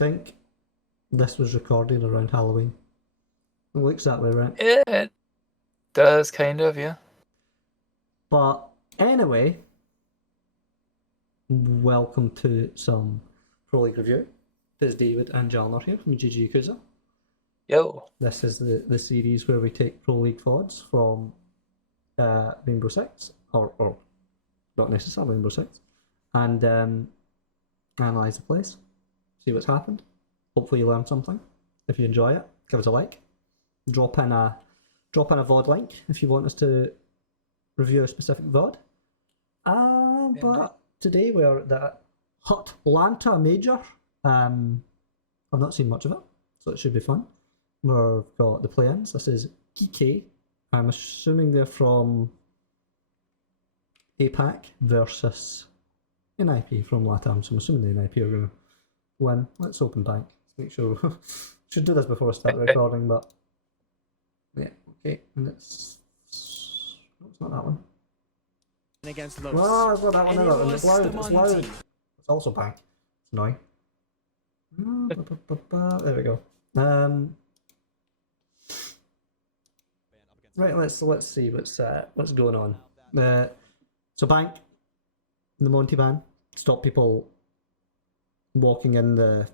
think this was recorded around Halloween. It looks that way, right? It does, kind of, yeah. But anyway, welcome to some Pro League review. This is David and Jalner here from GG Yakuza. Yo. This is the series where we take Pro League VODs from Rainbow Six, or not necessarily Rainbow Six, and analyse the plays, see what's happened. Hopefully you learn something. If you enjoy it, give us a like. Drop in a VOD link if you want us to review a specific VOD. But today we're at the Hotlanta Major. I've not seen much of it, so it should be fun. We've got the play-ins. This is Kike. I'm assuming they're from APAC versus NIP from LATAM, so I'm assuming the NIP are going to win. Let's open bank. Let's make sure. Should do this before I start recording, but yeah, okay. And it's not that one. Against Los. Oh, I've got that one either. It's loud. It's Monty. loud. It's also bank. It's annoying. There we go. Right, let's see what's going on. So bank, the Monty ban, stop people walking in the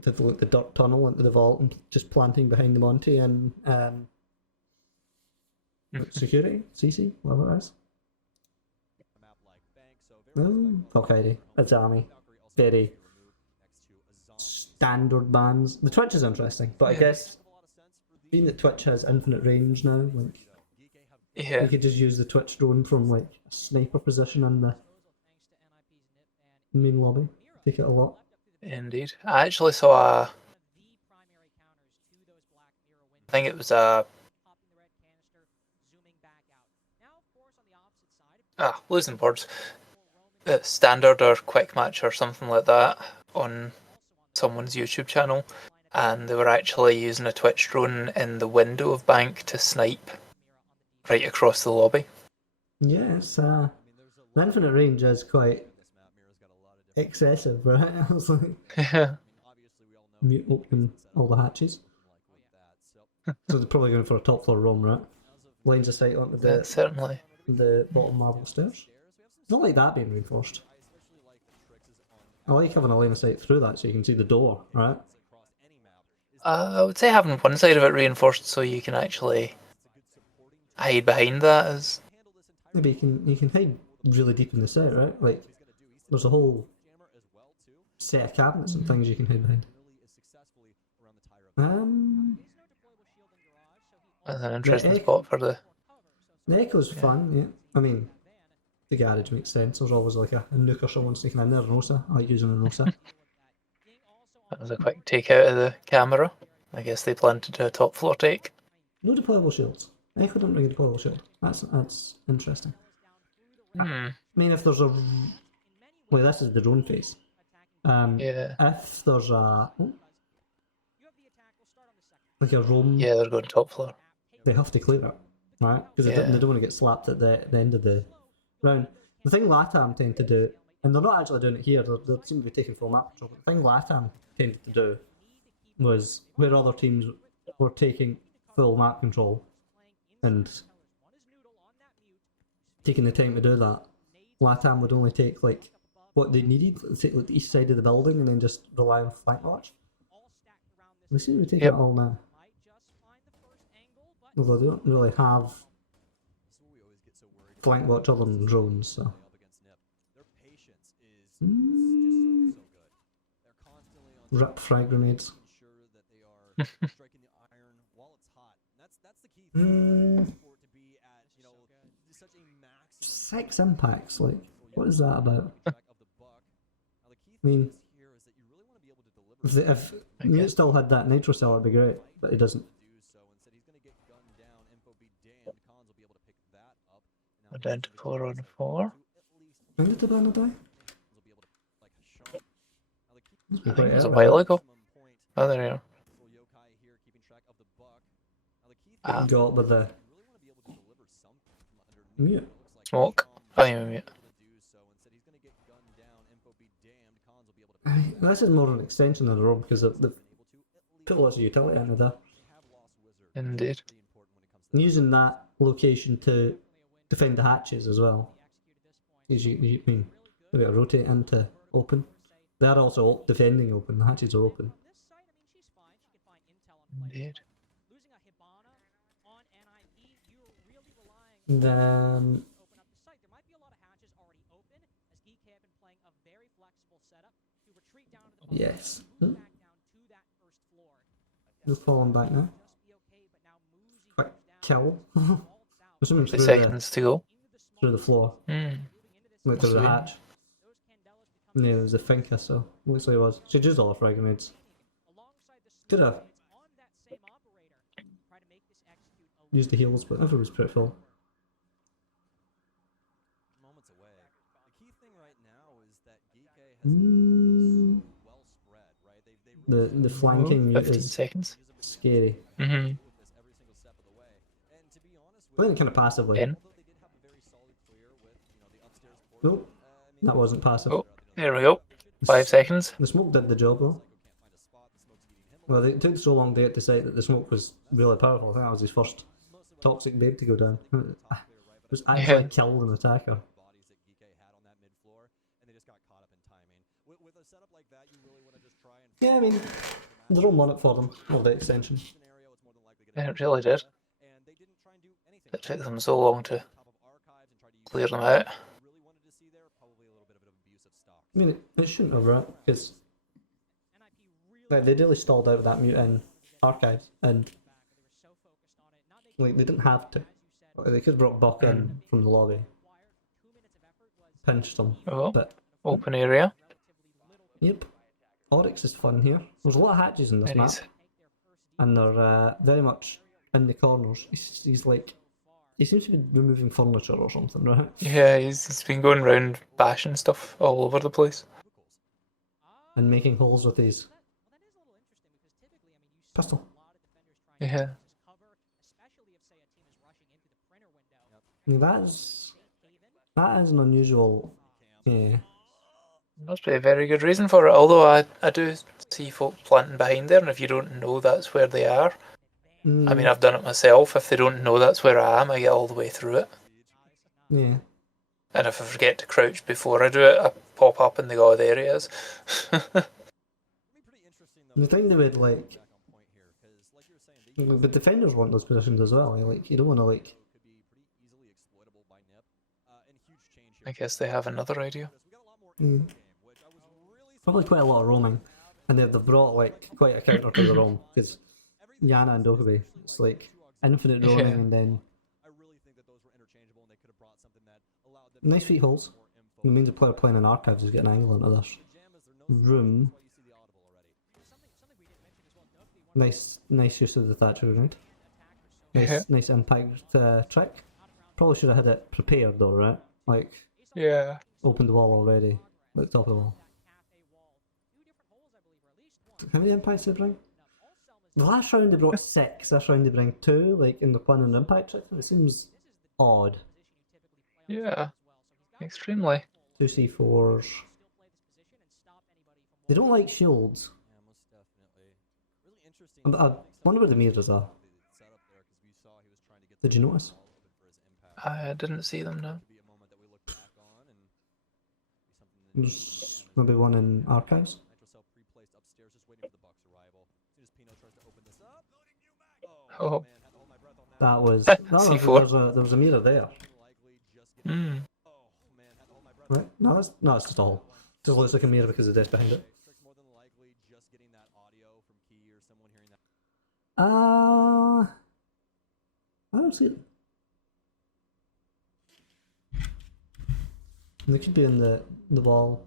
dirt tunnel into the vault and just planting behind the Monty and security, CC, whatever it is. Fuck ID. It's army. Very standard bans. The Twitch is interesting, but I guess being that Twitch has infinite range now, like you could just use the Twitch drone from like a sniper position in the main lobby. Take it a lot. Indeed. I actually saw I think it was losing boards. Standard or quick match or something like that on someone's YouTube channel, and they were actually using a Twitch drone in the window of bank to snipe right across the lobby. Yes, the infinite range is quite excessive, right? I was like, mute open all the hatches. So they're probably going for a top floor roam, right? Lines of sight onto Certainly. the bottom marble stairs. It's not like that being reinforced. I like having a line of sight through that so you can see the door, right? I would say having one side of it reinforced so you can actually hide behind that is... Maybe you can hide really deep in the set, right? Like there's a whole set of cabinets and things you can hide behind. That's an interesting spot for the... The Echo's fun, yeah. I mean, the garage makes sense. There's always like a nuke or someone sneaking in there, an OSA. I like using an OSA. That was a quick take out of the camera. I guess they planned to do a top floor take. No deployable shields. Echo don't bring a deployable shield. That's interesting. I mean, if there's a... Well, this is the drone phase. If there's a... like a roam... Yeah, they're going top floor. They have to clear it, right? Because they don't want to get slapped at the end of the round. The thing LATAM tend to do, and they're not actually doing it here, they seem to be taking full map control, but the thing LATAM tended to do was where other teams were taking full map control and taking the time to do that, LATAM would only take like what they needed, take like the east side of the building and then just rely on flank watch. They seem to be taking it all now. Although they don't really have flank watch other than drones, so. Rip frag grenades. 6 impacts, like, what is that about? I mean, if Mute still had that nitro cell, it'd be great, but it doesn't. Down to 4 on 4. When did the banner die? I think it was a while ago. Oh, there you are. Got with the Mute. Smoke. Oh, yeah, Mute. this is more an extension of the room because they've put lots of utility into there. Indeed. Using that location to defend the hatches as well. Because you mean maybe rotate into open. They're also defending open. The hatches are open. Indeed. Then yes. They're falling back now. Quick kill. Assuming 3 through seconds to go. the floor. Like through the Sweet. hatch. Yeah, there's a Finka, so looks like it was. She just all frag grenades. Could have used the heals, but everyone was pretty full. The flanking 15 is seconds. scary. Mm-hmm. Playing kind of passively. 10. Nope, that wasn't passive. Oh, there we go. 5 seconds. The smoke did the job though. Well, it took so long to decide that the smoke was really powerful. I think that was his first toxic babe to go down. It was actually Yeah. killed an attacker. Yeah, I mean, the room won it for them, or the extension. Yeah, it really did. It took them so long to clear them out. I mean, it shouldn't have, right? Because like, they really stalled out with that mute in archives, and like they didn't have to. Like, they could have brought Buck in from the lobby, pinched them, Oh, but open area. yep. Oryx is fun here. There's a lot of hatches in this It map, is. and they're very much in the corners. He's like, he seems to be removing furniture or something, right? Yeah, he's been going around bashing stuff all over the place. And making holes with his pistol. Yeah. I mean, that is an unusual. Yeah. Must be a very good reason for it, although I do see folk planting behind there, and if you don't know that's where they are, I mean, I've done it myself. If they don't know that's where I am, I get all the way through it. Yeah. And if I forget to crouch before I do it, I pop up and they go, oh, there he is. The thing they would like, but defenders want those positions as well. Like, you don't want to like. I guess they have another idea. Probably quite a lot of roaming, and they've brought like quite a counter to the roam because Yana and Dokkaebi, it's like infinite roaming Yeah. and then nice feet holes. It means a player playing in archives is getting an angle into this room. Nice use of the Thatcher grenade. Nice impact trick. Probably should have had it prepared though, right? Like Yeah. opened the wall already at the top of the wall. How many impacts did they bring? The last round they brought 6, this round they bring 2, like in the plan and impact trick. It seems odd. Yeah. Extremely. 2 C4s. They don't like shields. I wonder where the mirrors are. Did you notice? I didn't see them now. There's maybe one in archives. Oh. That was C4. there was a mirror there. Hmm. Right? No, it's just a hole. Just looks like a mirror because of the desk behind it. I don't see it. They could be in the wall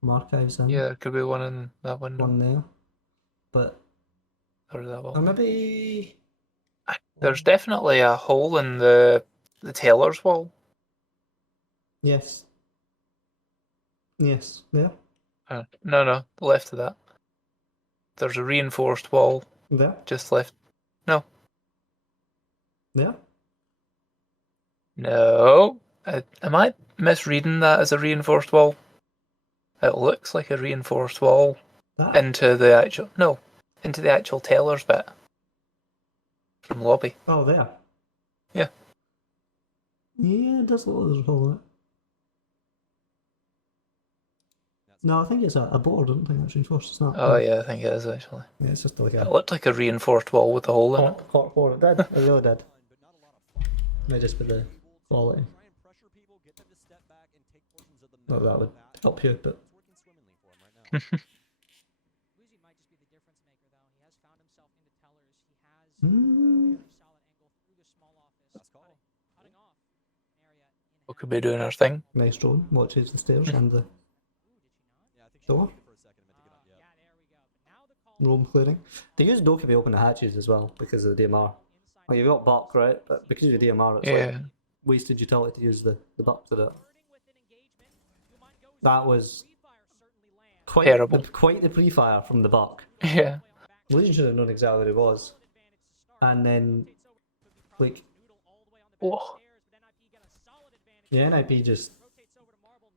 from archives then. Yeah, there could be one in that window. One there. But Or that or one. maybe There's definitely a hole in the tailor's wall. yes. Yes, there. No, left of that. There's a reinforced wall There. just left. No. There. No. Am I misreading that as a reinforced wall? It looks like a reinforced wall That into the actual teller's bit from lobby. oh there. Yeah. Yeah, it does look like there's a hole in it. No, I think it's a board. I don't think that's reinforced. It's not. Oh yeah, I think it is actually. Yeah, it's just like It a looked like a reinforced wall with a hole in it. cork board. It did. It really did. May just be the quality. Not that would help you, but We could be doing our thing. nice drone. Watches the stairs and the door. Room clearing. They use Dokkaebi to open the hatches as well because of the DMR. Like you've got Buck, right? But because of the DMR, it's Yeah. like wasted utility to use the Buck to do it. That was quite Terrible. quite the pre-fire from the Buck. Yeah. Legion should have known exactly what it was. And then, like, Oh. the NIP just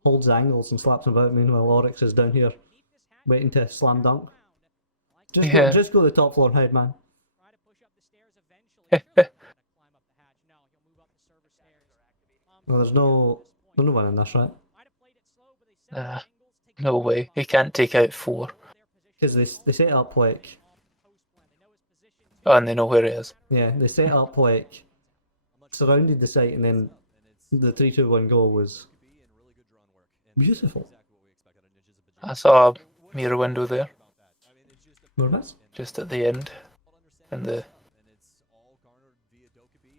holds angles and slaps him about. Meanwhile, Oryx is down here waiting to slam dunk. Yeah. Just go to the top floor and hide, man. Well, there's no one in this, right? No way. He can't take out 4. Because they set up like, Oh, and they know where he is. yeah, they set up like surrounded the site, and then the 3-2-1 goal was beautiful. I saw a mirror window there, Where was? just at the end.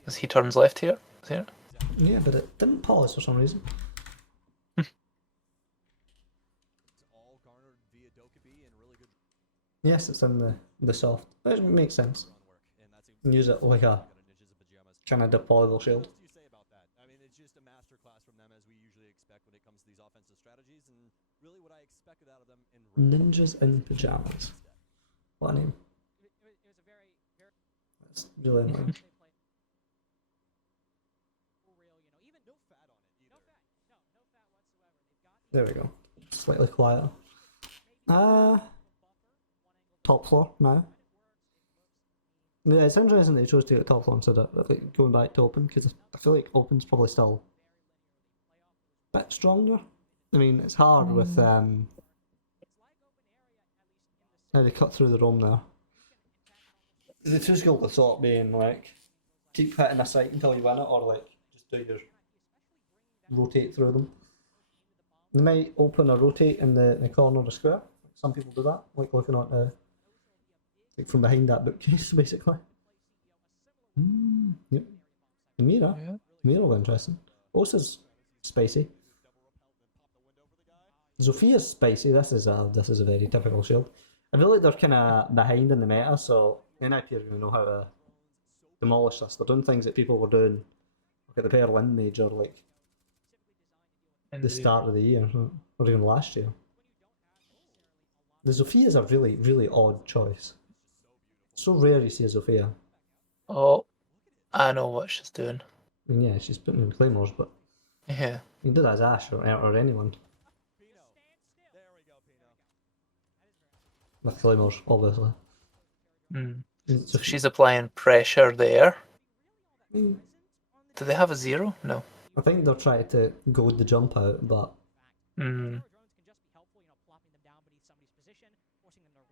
As he turns left here. There. Yeah, but it didn't pause for some reason. Yes, it's in the soft. That makes sense. Use it like a kind of deployable shield. Ninjas in pajamas. What a name. That's really annoying. There we go. Slightly quieter. Top floor now. Yeah, it's interesting that they chose to get top floor instead of like, going back to open, because I feel like open's probably still a bit stronger. I mean, it's hard with how they cut through the roam there. The two skill of thought being like keep hitting a site until you win it, or like just do your rotate through them. They might open or rotate in the corner of the square. Some people do that, like looking at like from behind that bookcase, basically. Yep. The mirror. Yeah. Mirror was interesting. Osa's spicy. Zophia's spicy. This is a very typical shield. I feel like they're kind of behind in the meta, so NIP are going to know how to demolish this. They're doing things that people were doing, like at the Berlin Major, like the start of the year, or even last year. The Zofia is a really, really odd choice. It's so rare you see a Zofia. Oh, I know what she's doing. I mean, yeah, she's putting in claymores, but Yeah. you can do that as Ash or anyone. With claymores, obviously. So she's applying pressure there. I mean, Do they have a 0? No. I think they're trying to goad the jump out, but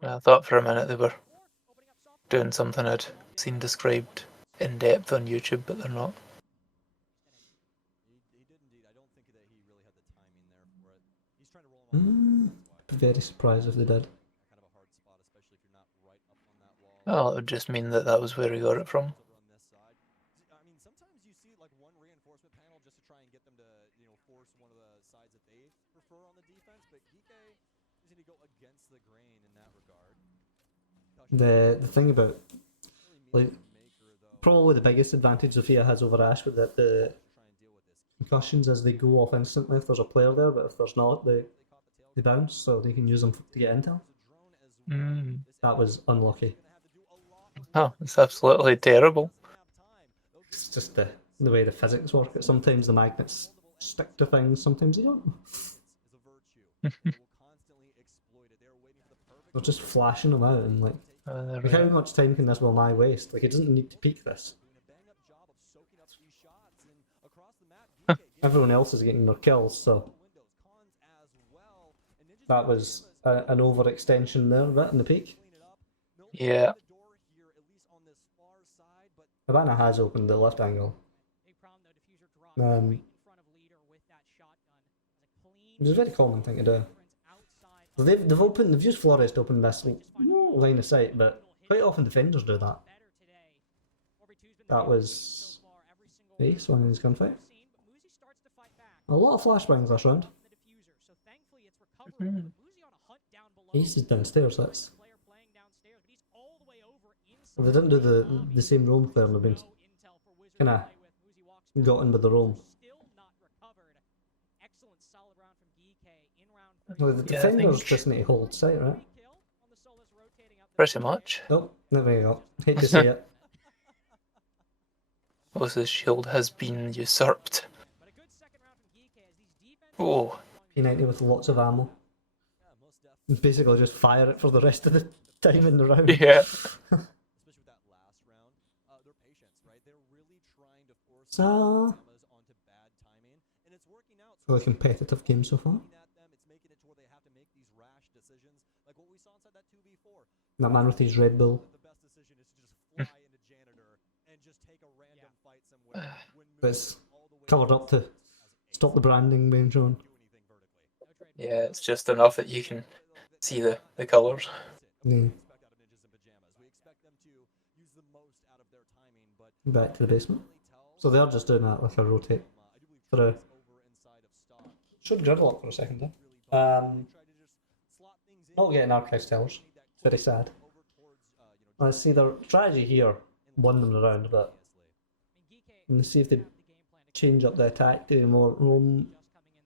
I thought for a minute they were doing something I'd seen described in depth on YouTube, but they're not. I'd be very surprised if they did. Well, it would just mean that that was where he got it from. The thing about, like, probably the biggest advantage Zofia has over Ash with the concussions is they go off instantly if there's a player there, but if there's not, they bounce, so they can use them to get intel. That was unlucky. Oh, it's absolutely terrible. It's just the way the physics work. Sometimes the magnets stick to things, sometimes they don't. They're just flashing them out and like There we how go. much time can this well nigh waste? Like, it doesn't need to peak this. Everyone else is getting their kills, so that was an overextension there, a bit in the peak. Yeah. Havana has opened the left angle. It was a very common thing to do. So they've used Flores to open this line of sight, but quite often defenders do that. That was Ace winning his gunfight. A lot of flashbangs this round. Ace is downstairs, that's... Well, they didn't do the same roam clear, and they've been kinda got in with the roam. Well, the Yeah, I defenders think- just need to hold sight, right? Pretty much. Oh, there we go. Hate to see it. Osa's shield has been usurped. Oh, P90 with lots of ammo. Basically just fire it for the rest of the time in the round. yeah. So, a competitive game so far. That man with his Red Bull. That's covered up to stop the branding being shown. Yeah, it's just enough that you can see the colours. Yeah. Back to the basement. So they're just doing that like a rotate through. Should gridlock for a second there. Not getting archive tellers. It's very sad. I see their strategy here won them the round, but let's see if they change up the attack to a more roam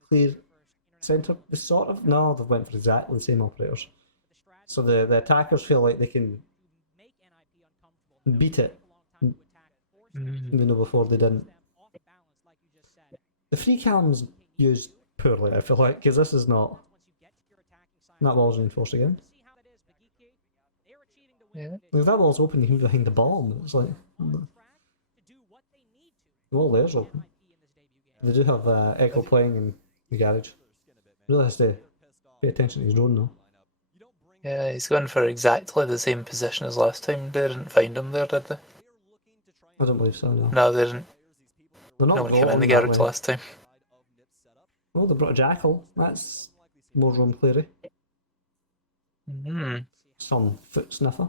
clear centre. They sort of no, they've went for exactly the same operators. So the attackers feel like they can beat it, even though before they didn't. The free cam's used poorly, I feel like, because this is not. That wall's reinforced again. Yeah. If that wall's open, you can be behind the bomb. It's like the wall there's open. They do have Echo playing in the garage. Really has to pay attention to his drone though. Yeah, he's gone for exactly the same position as last time. They didn't find him there, did they? I don't believe so. No, No, they didn't. they're not No one came in rolling the that garage way. last time. Oh, they brought a jackal. That's more room cleary. Hmm. Some foot sniffer.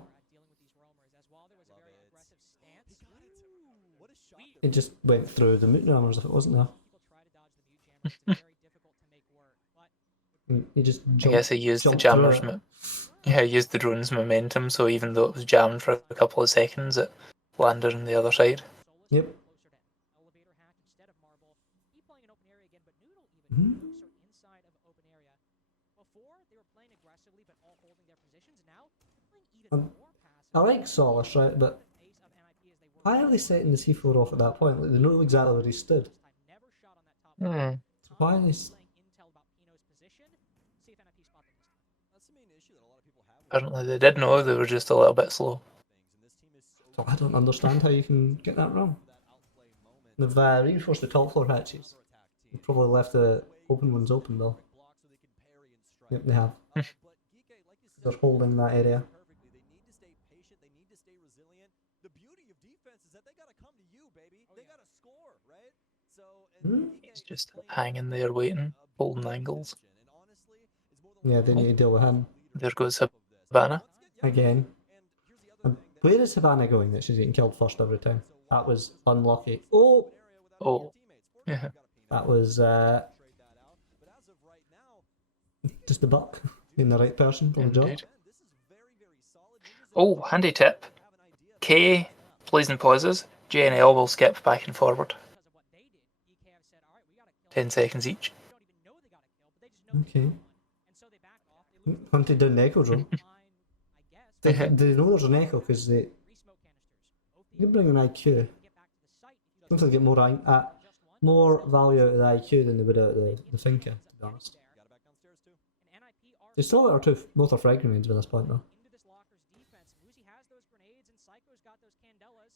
It just went through the moot rammers if it wasn't there. He just I jumped. guess he used the jumped through jammer's it. yeah, he used the drone's momentum, so even though it was jammed for a couple of seconds, it landed on the other side. Yep. Mhm. I like Solace, right, but why are they setting the C4 off at that point? Like, they know exactly where he stood. Hmm. So why are they... Apparently they did know, they were just a little bit slow. So I don't understand how you can get that wrong. They've reinforced the top floor hatches. They've probably left the open ones open though. Yep, they have. They're holding that area. Hmm? He's just hanging there waiting, holding angles. Yeah, they need to deal with him. There goes Habana. Again. And where is Havana going that she's getting killed first every time? That was unlucky. Oh! Oh. Yeah. That was just the buck being the right person for the job. Indeed. Oh, handy tip. K plays and pauses. J and L will skip back and forward. 10 seconds each. Okay. Hunted down the echo drone. They know there's an echo because they. You can bring an IQ. Seems like they get more value out of the IQ than they would out of the thinker, to be honest. They still are two, both are frag grenades by this point though. Into this Locker's defense. Muzi has those grenades, and Psycho's got those Candelas.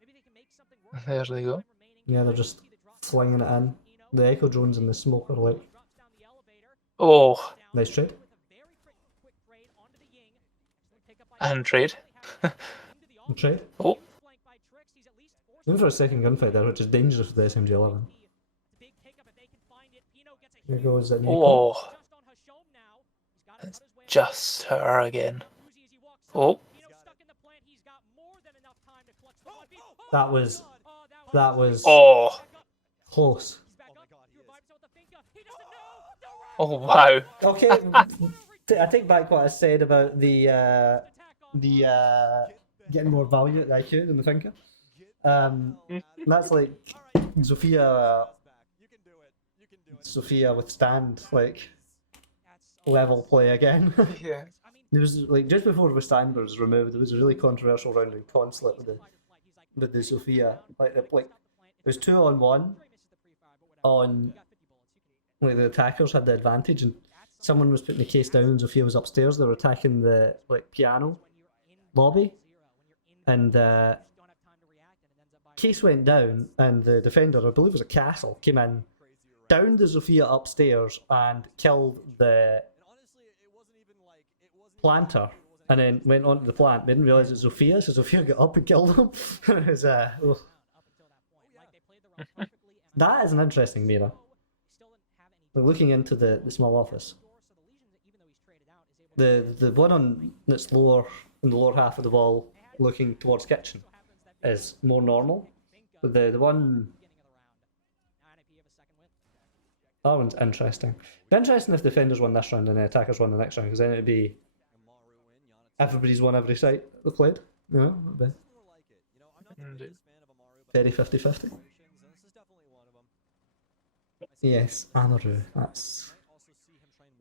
Maybe they can make something work. There they go. Yeah, they're just flinging it in. The Echo drones and the smoke are like, Oh, nice trade. and trade. And trade. Oh, In for a second gunfight there, which is dangerous for the SMG-11. Here goes that new oh. It's just her again. Oh, That was oh, close. oh, wow. Okay, I take back what I said about the getting more value at the IQ than the thinker. That's like Sophia withstand like level play again. Yeah. There was like just before Withstand was removed, there was a really controversial round in Consulate with the Sophia. Like it was 2-on-1 on like the attackers had the advantage and someone was putting the case down and Sophia was upstairs. They were attacking the like piano lobby and case went down and the defender, I believe it was a Castle, came in, downed the Sophia upstairs and killed the planter and then went onto the plant. They didn't realise it was Sophia, so Sophia got up and killed him. It was, that is an interesting mirror. We're looking into the small office. The one on that's lower in the lower half of the wall looking towards kitchen is more normal. But the one that one's interesting. It'd be interesting if defenders won this round and the attackers won the next round, because then it'd be everybody's won every site they played. You know, it'd be very 50-50. Yes, Amaru.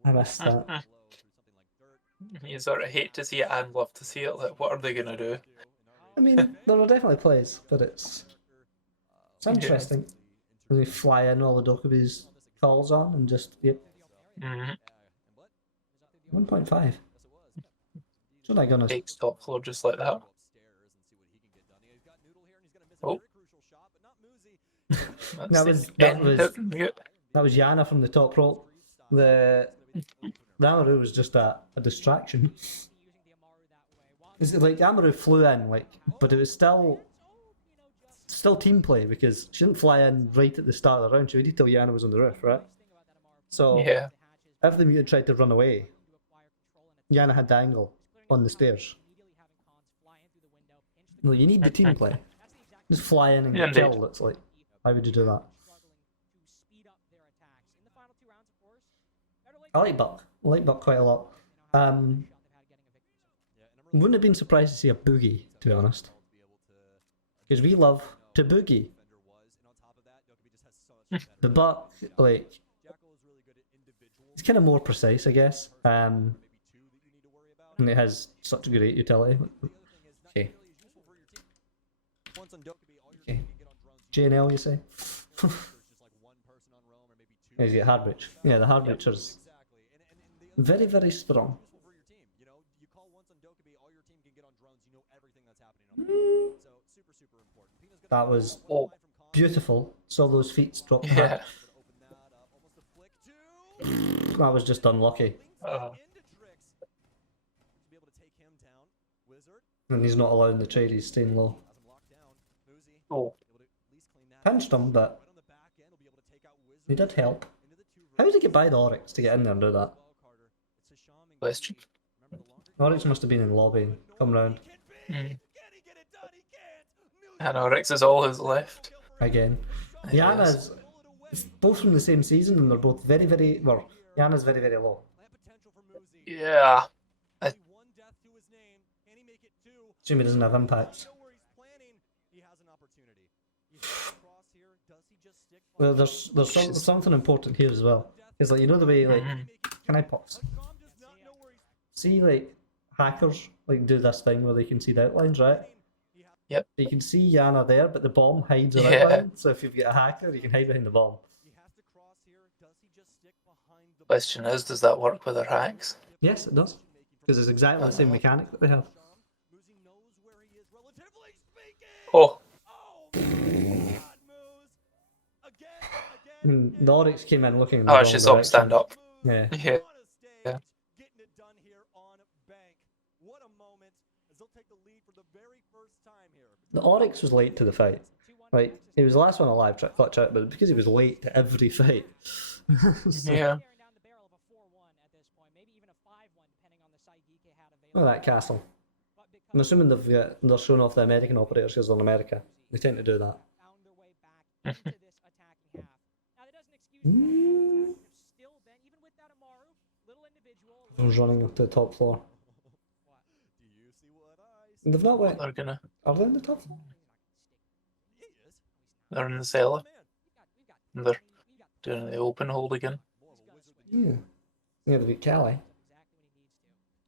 I missed that. You sort of hate to see it and love to see it. Like, what are they gonna do? I mean, there are definitely plays, but it's interesting. When they fly in all the Dokubi's calls on and just, yep. 1.5. Should I gonna Takes top floor just like that. Oh. That was Yana from the top rope. The Amaru was just a distraction. It's like Amaru flew in, like, but it was still team play because she didn't fly in right at the start of the round. She waited till Yana was on the roof, right? So Yeah. if the mutant tried to run away, Yana had the angle on the stairs. No, you need the team play. Just fly in and get Indeed. killed. It's like, why would you do that? I like Buck. I like Buck quite a lot. Wouldn't have been surprised to see a boogie, to be honest. Because we love to boogie. The Buck, like, it's kind of more precise, I guess. And it has such great utility. Okay. Okay. JNL, you say? Is it Hardbridge? Yeah, the Hardbridger's very, very strong. That was beautiful. Saw those feet drop back. Yeah. That was just unlucky. And he's not allowing the trade, he's staying low. Oh. Pinched him, but he did help. How did he get by the Oryx to get in there and do that? Question. Oryx must have been in the lobby and come round And Oryx is all who's left. again. Yana's both from the same season and they're both very, very, well, Yana's very, very low. Yeah. Jimmy doesn't have impacts. Well, there's something important here as well. It's like, you know the way, like, can I pause? See, like, hackers, like, do this thing where they can see the outlines, right? Yep. You can see Yana there, but the bomb hides her Yeah. outline. So if you've got a hacker, you can hide behind the bomb. Question is, does that work with our hacks? Yes, it does. Because it's exactly the same mechanic that they have. Oh, I mean, the Oryx came in looking in the oh, wrong she saw him direction. stand up. Yeah. Yeah. Yeah. Getting it done here on Bank. What a moment as they'll take the lead for the very first time here. The Oryx was late to the fight. Like, he was the last one alive to clutch out, but because he was late to every fight. So- Yeah. Staring down the barrel of a 4-1 at this point, maybe even a 5-1 depending on the side Geeke had Well, available. that castle. But because I'm assuming they're showing off the American operators because they're in America. They tend to do that. found their way back into this attacking half. Now that doesn't excuse the fact that they've still been, even without Amaru, little individual. Everyone's running up to the top floor. Do you see what I see? They've not went. They're gonna. Are they in the top floor? He is. They're in the cellar. Man, They're doing the open hold again. more of a wizard than Yeah. Yeah, they beat Cali. Exactly what he needs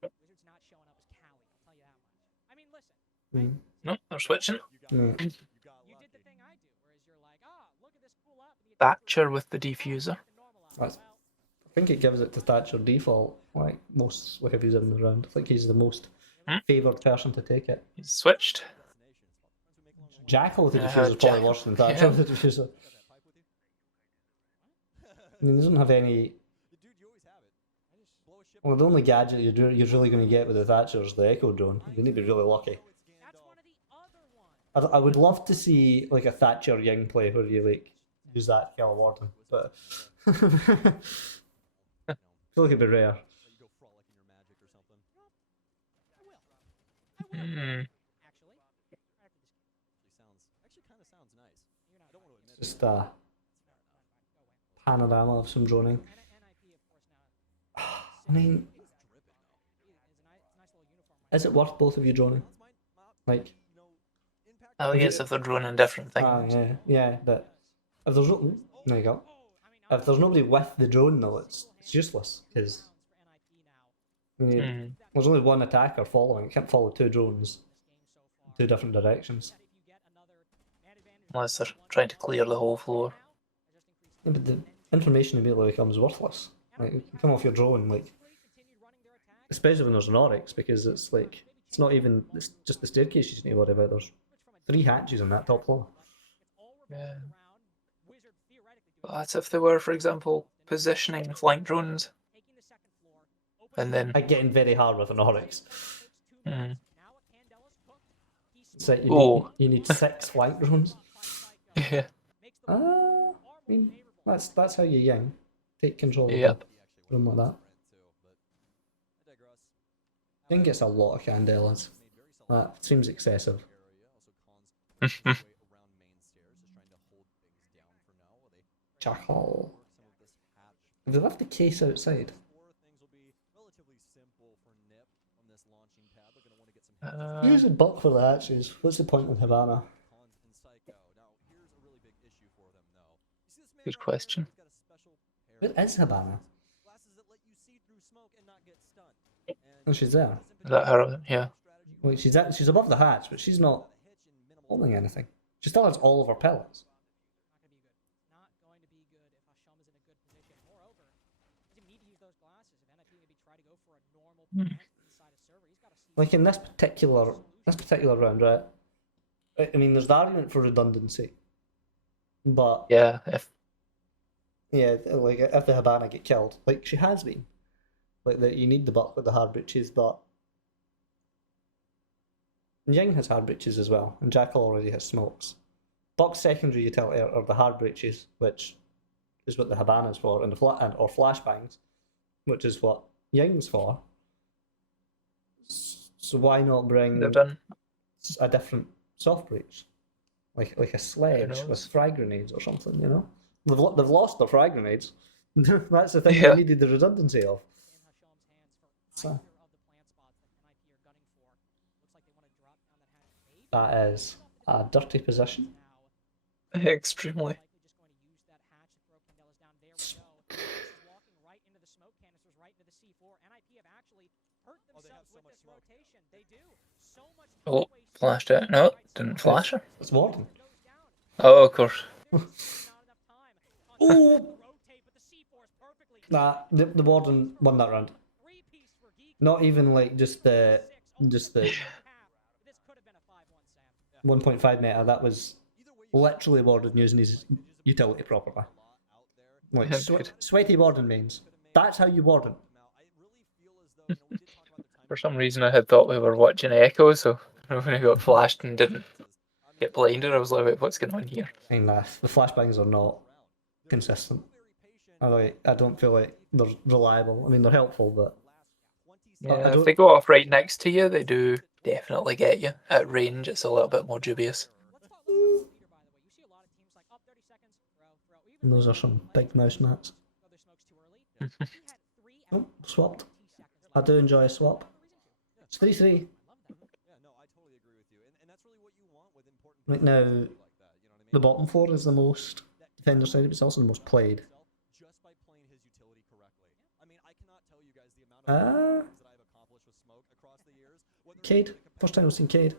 to. Wizards not showing up as Cali, I'll tell you that much. I mean, listen, Mm. No, they're switching. Yeah. you got you lucky. did the thing I do, whereas you're like, look at this cool up. And the Thatcher with the diffuser. That's- I think it gives it to Thatcher default, like most heavies in the round. I think he's the most favoured person to take it. He's switched. Jackal with the Yeah, diffuser is probably Jackal. worse than Thatcher with the diffuser. I mean, he doesn't have any. Dude, you always have it. Blow a ship Well, the only gadget you're really going to get with the Thatcher is the Echo Drone. You need to be really lucky. That's one of the other ones. I would love to see like a Thatcher Ying play where you like use that to kill a warden, but I feel like it'd be rare. you go frolic in your magic or something. Hmm. Actually, right after this Actually kind of sounds nice. you're not I don't want to admit it. Just a panorama of some droning. NIP, of course, now I mean, He's dripping though. is a nice little uniform. is it worth both of you droning? Like, You know, impact. I guess if they're droning different things. yeah, but if there's no, there you go. If there's nobody with the drone though, it's useless because Hmm. there's only one attacker following. You can't follow two drones in two different directions. Unless they're trying to clear the whole floor. Yeah, but the information immediately becomes worthless. Like, you can come off your drone, like, especially when there's an Oryx, because it's like, it's not even, it's just the staircase you need to worry about. There's 3 hatches on that top floor. Yeah. Well, that's if they were, for example, positioning flank drones. And then. Like getting very hard with an Oryx. Hmm. It's like Oh. you need 6 flank drones. Yeah. I mean, that's how you Ying. Take control of Yep. the room like that. Ying gets a lot of candelas. That seems excessive. Jackal. Have they left the case outside? Use a buck for the hatches. What's the point with Havana? Good question. Where is Havana? Oh, she's there. Is that her? Yeah. Well, she's above the hatch, but she's not holding anything. She still has all of her pellets. Not going to be good if Hasham is in a good position. Moreover, he's gonna need to use those glasses if NIP maybe try to go for a normal plant inside a server. He's got to see. Like in this particular round, right? I mean, there's the argument for redundancy, but Yeah. If yeah, like if the Habana get killed, like she has been, like that you need the buck with the hard breaches, but Ying has hard breaches as well, and Jackal already has smokes. Buck's secondary utility are the hard breaches, which is what the Habana's for, and the or flashbangs, which is what Ying's for. So why not bring they've done. a different soft breach, like a sledge knows? with frag grenades or something? You know, they've lost their frag grenades. That's the thing Yeah. they needed the redundancy of. In Hasham's hands for So- either of the plant spots that NIP are gunning for. Looks like they want to drop down that hatch. Maybe That is a dirty position. now. Extremely. Likely just going to use that hatch to throw Candelas down. There we go. This is walking right into the smoke canisters, right into the C4. NIP have actually hurt they have themselves so with much this smoke. rotation. They do. So much Oh, three-way flashed smoke it. No, right didn't side. flash her. It's Warden. Goes down. Oh, of course. There's just not enough time. Ooh. Rotate, but the C4 is perfectly Nah, the Warden won that round. three-piece for Not even like just the This could have been a 5-1, Sam. 1.5 meta. That was literally Warden using his utility properly. Like Yeah, dude. sweaty Warden mains. That's how you Warden. For some reason, I had thought we were watching Echo, so when I got flashed and didn't get blinded, I was like, wait, what's going on here? I mean, the flashbangs are not consistent. I don't feel like they're reliable. I mean, they're helpful, but I Yeah, don't- if they go off right next to you, they do definitely get you. At range, it's a little bit more dubious. and those are some big mouse mats. Oh, swapped. I do enjoy a swap. It's 3-3. Right now, the bottom floor is the most defender sided, but it's also the most played. Cade. First time I've seen Cade.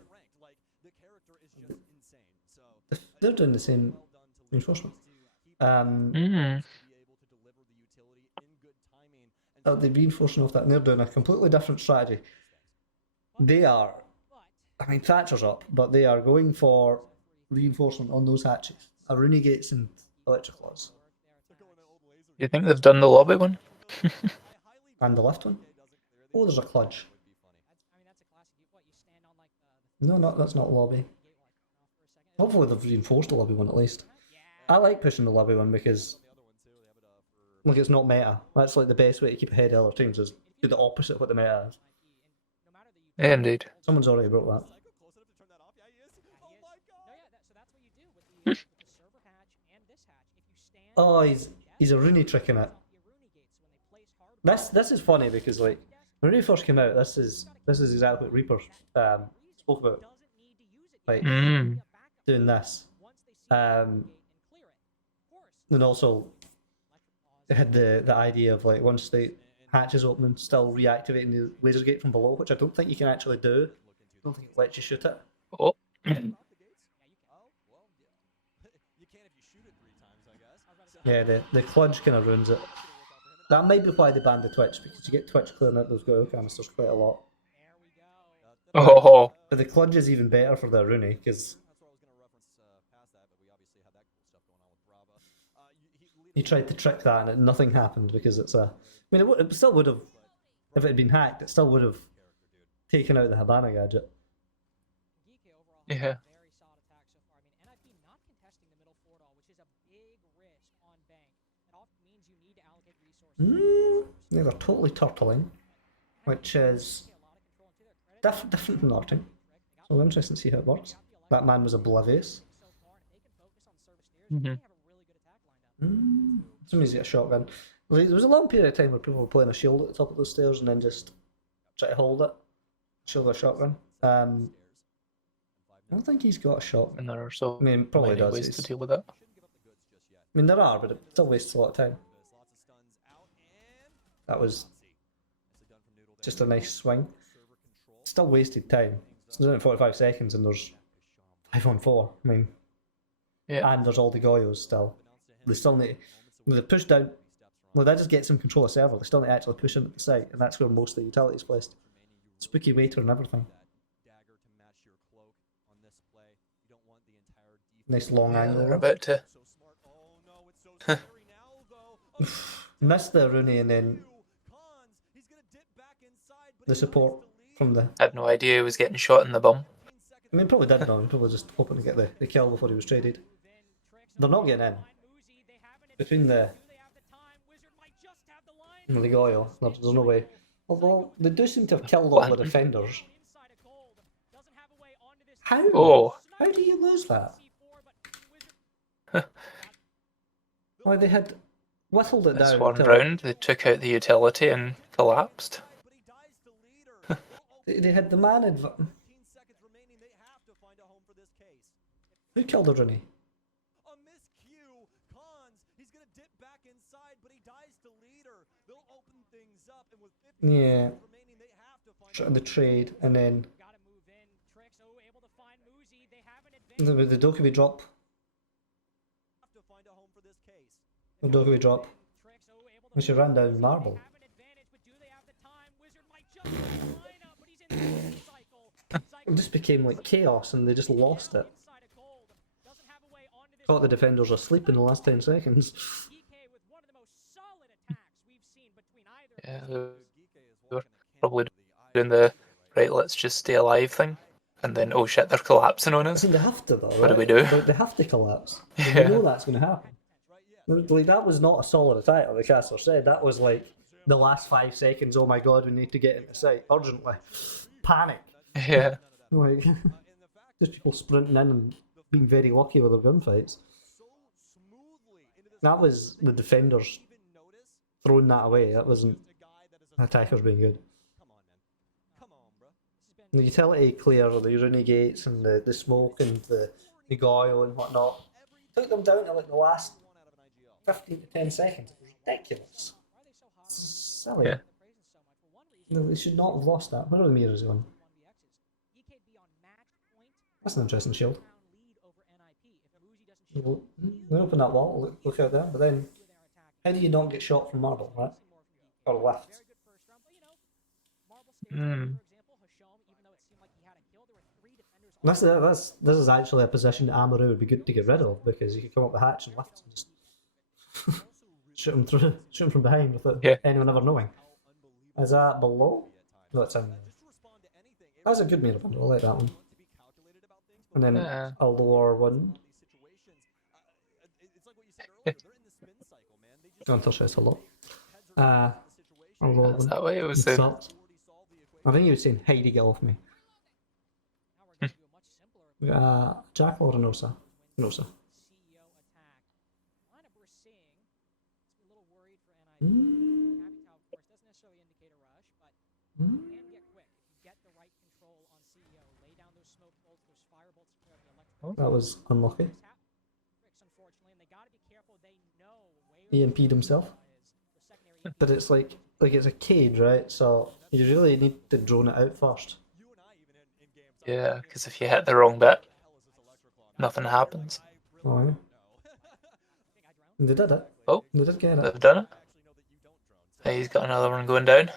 They're doing the same reinforcement. They're reinforcing off that, and they're doing a completely different strategy. They are, I mean, Thatcher's up, but they are going for reinforcement on those hatches. Rooney Gates and Electric Claws. You think they've done the lobby one? And the left one? Oh, there's a Kludge. No, that's not lobby. Hopefully they've reinforced the lobby one at least. I like pushing the lobby one because, like, it's not meta. That's like the best way to keep ahead of other teams is do the opposite of what the meta is. Yeah, indeed. Someone's already broke that. Oh, he's a Rooney tricking it. This is funny because, like, when Rooney first came out, this is exactly what Reaper spoke about, like doing this, and also they had the idea of, like, once the hatch is open, still reactivating the laser gate from below, which I don't think you can actually do. I don't think it lets you shoot it. Oh. Yeah, the Kludge kind of ruins it. That might be why they banned the Twitch, because you get Twitch clearing out those go canisters quite a lot. Oh. But the Kludge is even better for the Rooney, because he tried to trick that and nothing happened because it's a... I mean, it still would have... If it had been hacked, it still would have taken out the Habana gadget. Yeah. Yeah, they're totally turtling, which is different from Norton. So interesting to see how it works. That man was oblivious. Somebody's got a shotgun. There was a long period of time where people were playing a shield at the top of those stairs and then just try to hold it. Shield with a shotgun. I don't think he's got a shotgun. And there are so I mean, probably many does. ways to deal with it. I mean, there are, but it still wastes a lot of time. That was just a nice swing. Still wasted time. It's done in 45 seconds and there's 5-on-4. I mean, Yeah. and there's all the Goyos still. They still need to push down. Well, that just gets them control of server. They still need to actually push into the site, and that's where most of the utility is placed. Spooky waiter and everything. Nice long Yeah, angle. they're about to. Missed the Rooney and then the support from the... Had no idea he was getting shot in the bum. I mean, probably did know. He probably just hoping to get the kill before he was traded. They're not getting in. Between the Goyle, there's no way. Although, they do seem to have killed all the defenders. How? Oh. How do you lose that? Why, they had whittled it This down. one to- round, they took out the utility and collapsed. They had the man Who killed the Rooney? A miscue. Cons, he's gonna dip back inside, but he dies to leader. They'll open things up, and with 50 Yeah. seconds remaining, they have to find The trade, and then Gotta move in. Trix, able to find Muzi. They have an advantage. the Dokkaebi drop. to find a home for this case. The Dokkaebi drop. Trix, able to And she ran down marble. have an advantage, but do they have the time? Wizard might just It just became like chaos, and they just lost it. Caught the defenders asleep in the last 10 seconds. Yeah, they were probably doing the right, let's just stay alive thing, and then oh shit, they're collapsing on I us. mean, they have to though, right? What do we do? Like, they have to collapse. Yeah. We know that's going to happen. Like, that was not a solid attack, like Caster said. That was like the last 5 seconds. Oh my god, we need to get into sight urgently. Panic. Yeah, Like, just people sprinting in and being very lucky with their gunfights. That was the defenders throwing that away. That wasn't attackers being good. The utility clear, the Renegates and the smoke and the Goyle and whatnot took them down to like the last 15 to 10 seconds. It was ridiculous. It's silly. Yeah. No, they should not have lost that. Where are the mirrors going? That's an interesting shield. We'll open that wall, look out there, but then how do you not get shot from marble, right? Or left? This is actually a position that Amaru would be good to get rid of, because you could come up the hatch and left and just shoot him from behind without anyone ever knowing. Is that below? No, it's in. That's a good mirror bundle, I like that one. And then a lower one. Don't touch this a lot. A lower that's one. that way it was. It sucks. I think you were saying Heidi, get off me. Jackal or an Osa? An Osa. That was unlucky. EMP'd himself. But it's like it's a cage, right? So you really need to drone it out first. Yeah, because if you hit the wrong bit, nothing happens. Oh yeah. And they did it. Oh, They did get it. they've done it. Hey, he's got another one going down.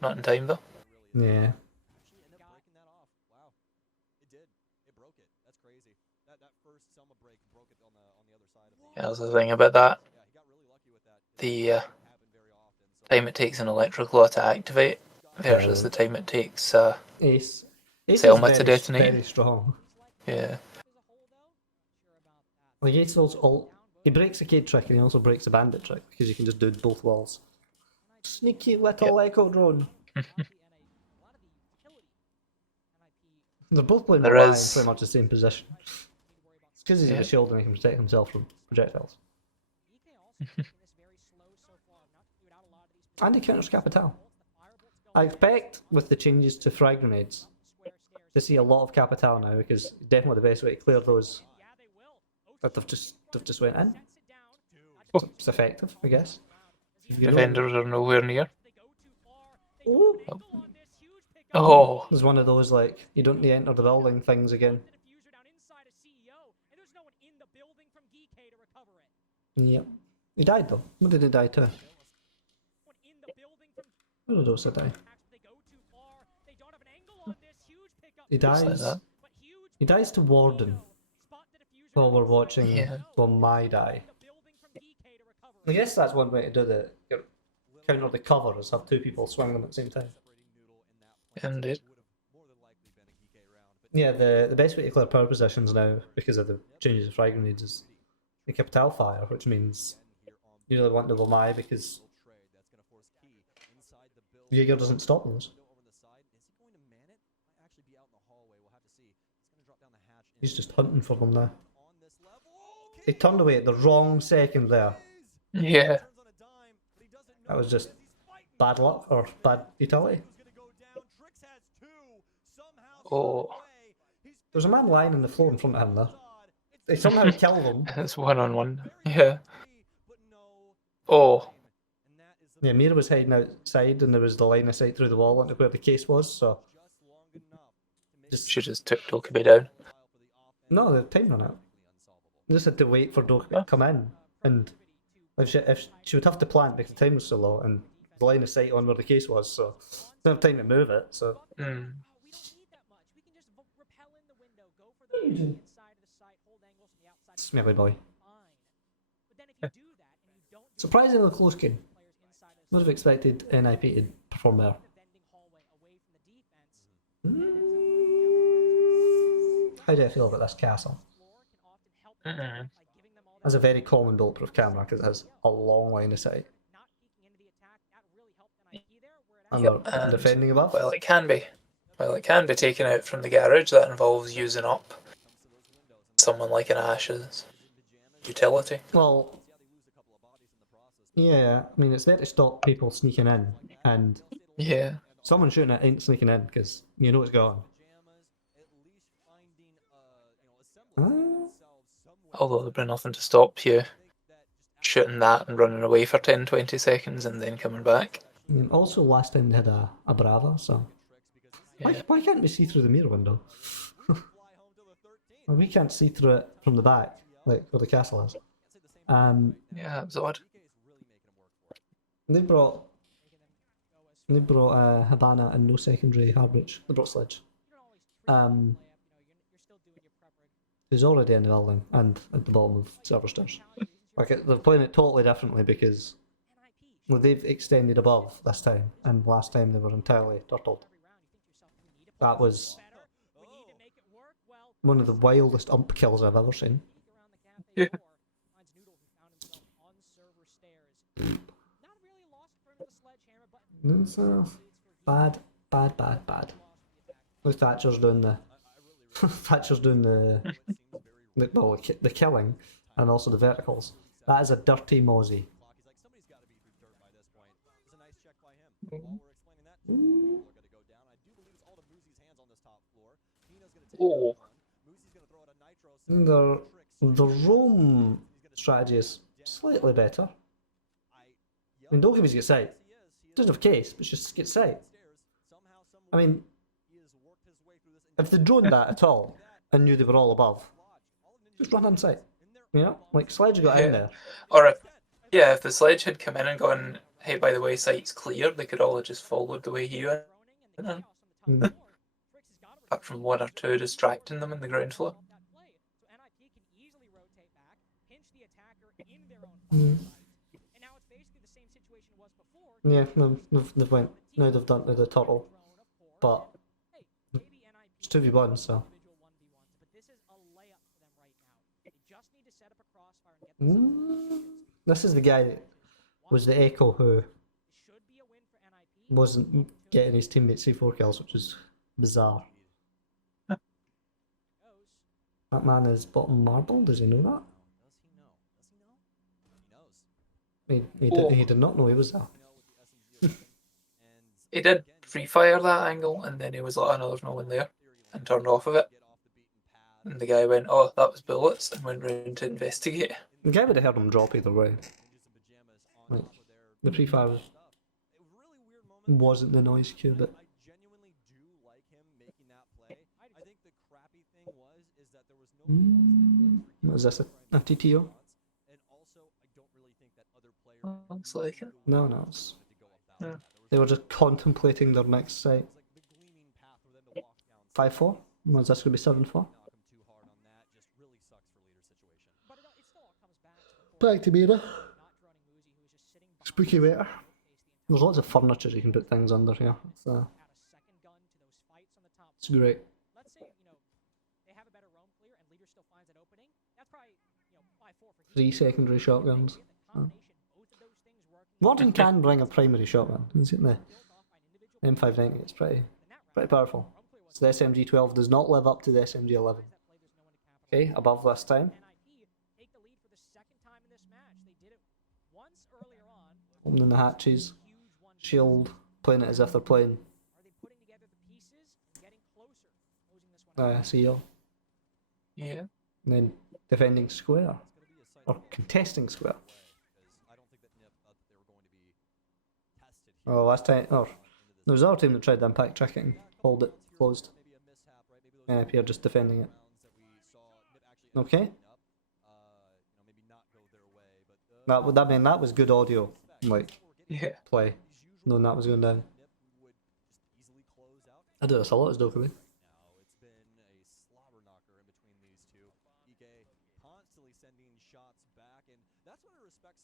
Not in time though. Yeah. Yeah, that's the thing about that. The time it takes an electrical to activate versus the time it takes Ace. Ace Selma is to very, detonate. very strong. yeah. Like Ace also, he breaks the cage trick and he also breaks the bandit trick, because you can just do both walls. Sneaky little echo drone. They're both playing There Mariah in is- pretty much the same position. It's because he's got a shield and he can protect himself from projectiles. And he counters Capital. I expect, with the changes to frag grenades, to see a lot of Capital now, because definitely the best way to clear those that they've just went in. So it's effective, I guess. If you know- Defenders are nowhere near. Ooh. Oh, There's one of those like you don't need to enter the building things again. Yep. He died though. When did he die too? Where did Osa die? He just like dies. that. He dies to Warden while we're watching Yeah. Bombay die. I guess that's one way to do the counter the cover, is have two people swing them at the same time. Indeed. Yeah, the best way to clear power positions now, because of the changes of frag grenades, is the Capital Fire, which means you really want the Bombay because Jaeger doesn't stop those. He's just hunting for them now. He turned away at the wrong second there. Yeah. That was just bad luck or bad utility. Oh, There's a man lying on the floor in front of him there. They somehow killed him. it's 1-on-1. Yeah. Oh, Yeah, Mira was hiding outside and there was the line of sight through the wall into where the case was, so... she just took Dokkaebi down. No, the time ran out. They just had to wait for Dokkaebi to come in, and if she would have to plant because the time was so low, and the line of sight on where the case was, so didn't have time to move it, so... Mm. doing? inside of the site, hold angles from the outside. Smelly boy. Fine. But then if you do that and you don't do Surprisingly close game. players inside of the Would have expected NIP to perform better. the vending hallway away from the defense, How do I feel about this castle? floor can often help them Mm-mm. by giving them all that That's a very common bulletproof camera because it has a long line of sight. not peeking into the attack. That really helped NIP there. Where it And Yep, they're and defending above. Well, it can be. Well, it can be taken out from the garage. That involves using up someone like an Ash's utility. Well, yeah, I mean, it's there to stop people sneaking in, and Yeah. someone shooting it ain't sneaking in because you know it's gone. Although there'd be nothing to stop you shooting that and running away for 10-20 seconds and then coming back. I mean, also, last time they had a Brava, so Yeah. why can't we see through the mirror window? Well, we can't see through it from the back, like where the castle is. Yeah, that was odd. They brought Habana and no secondary Harbridge. They brought Sledge. Who's already in the building and at the bottom of server stairs. Like they're playing it totally differently because they've extended above this time, and last time they were entirely turtled. That was one of the wildest ump kills I've ever seen. Yeah. It's bad. Look, Thatcher's doing the Thatcher's doing the killing and also the verticals. That is a dirty mozzie. Oh, The roam strategy is slightly better. I mean, don't give us your sight. Doesn't have case, but just get sight. I mean, if they droned that at all and knew they were all above, just run on sight. You know, like Sledge got in there. or if the Sledge had come in and gone, hey, by the way, site's clear, they could all have just followed the way he went. Apart from one or two distracting them in the ground floor. Mm. Yeah, no, they've went. Now they've done the turtle, but it's 2v1, so. This is the guy that was the Echo who wasn't getting his teammates C4 kills, which is bizarre. That man is bottom marble, does he know that? He did not know he was there. He did free fire that angle, and then he was like, oh no, there's no one there, and turned off of it. And the guy went, oh, that was bullets, and went round to investigate. The guy would have heard him drop either way. Like, the pre-fire wasn't the noise cue, but what is this, a TTO? Looks like it. No, it's... Yeah. They were just contemplating their next site. 5-4? Was this going to be 7-4? Back to beta. Spooky beta. There's lots of furniture you can put things under here. It's great. 3 secondary shotguns. Modern can bring a primary shotgun. You see the M590, it's pretty powerful. So the SMG12 does not live up to the SMG11. Okay, above this time. Opening the hatches. Shield, playing it as if they're playing CEO. Yeah. And then defending square. Or contesting square. Oh, last time, there was another team that tried the impact tracking, hold it closed. NIP are just defending it. Okay. That was good audio, like, Yeah. play, knowing that was going down. I do this a lot as Dokkaebi.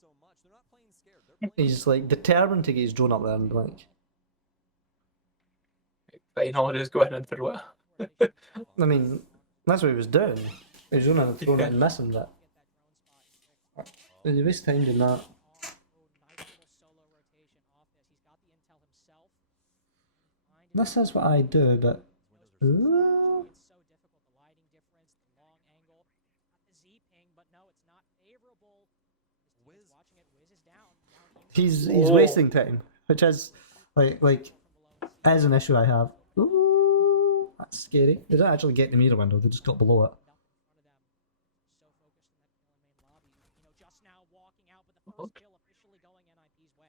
so much. They're not playing scared. They're playing He's like determined to get his drone up there and like. Final just going in for what? I mean, that's what he was doing. He was running and throwing it and missing that. He wasted time doing that. This is what I do, but. It's so difficult. The lighting difference, the long angle, got the Z ping, but no, it's not favorable. His team is watching it. Wiz is down. He's Oh. wasting time, which is like is an issue I have. Ooh, that's scary. They don't actually get the mirror window; they just got below it. So focused in that kill in main lobby. You know, just now walking out, but the first kill officially going NIP's way.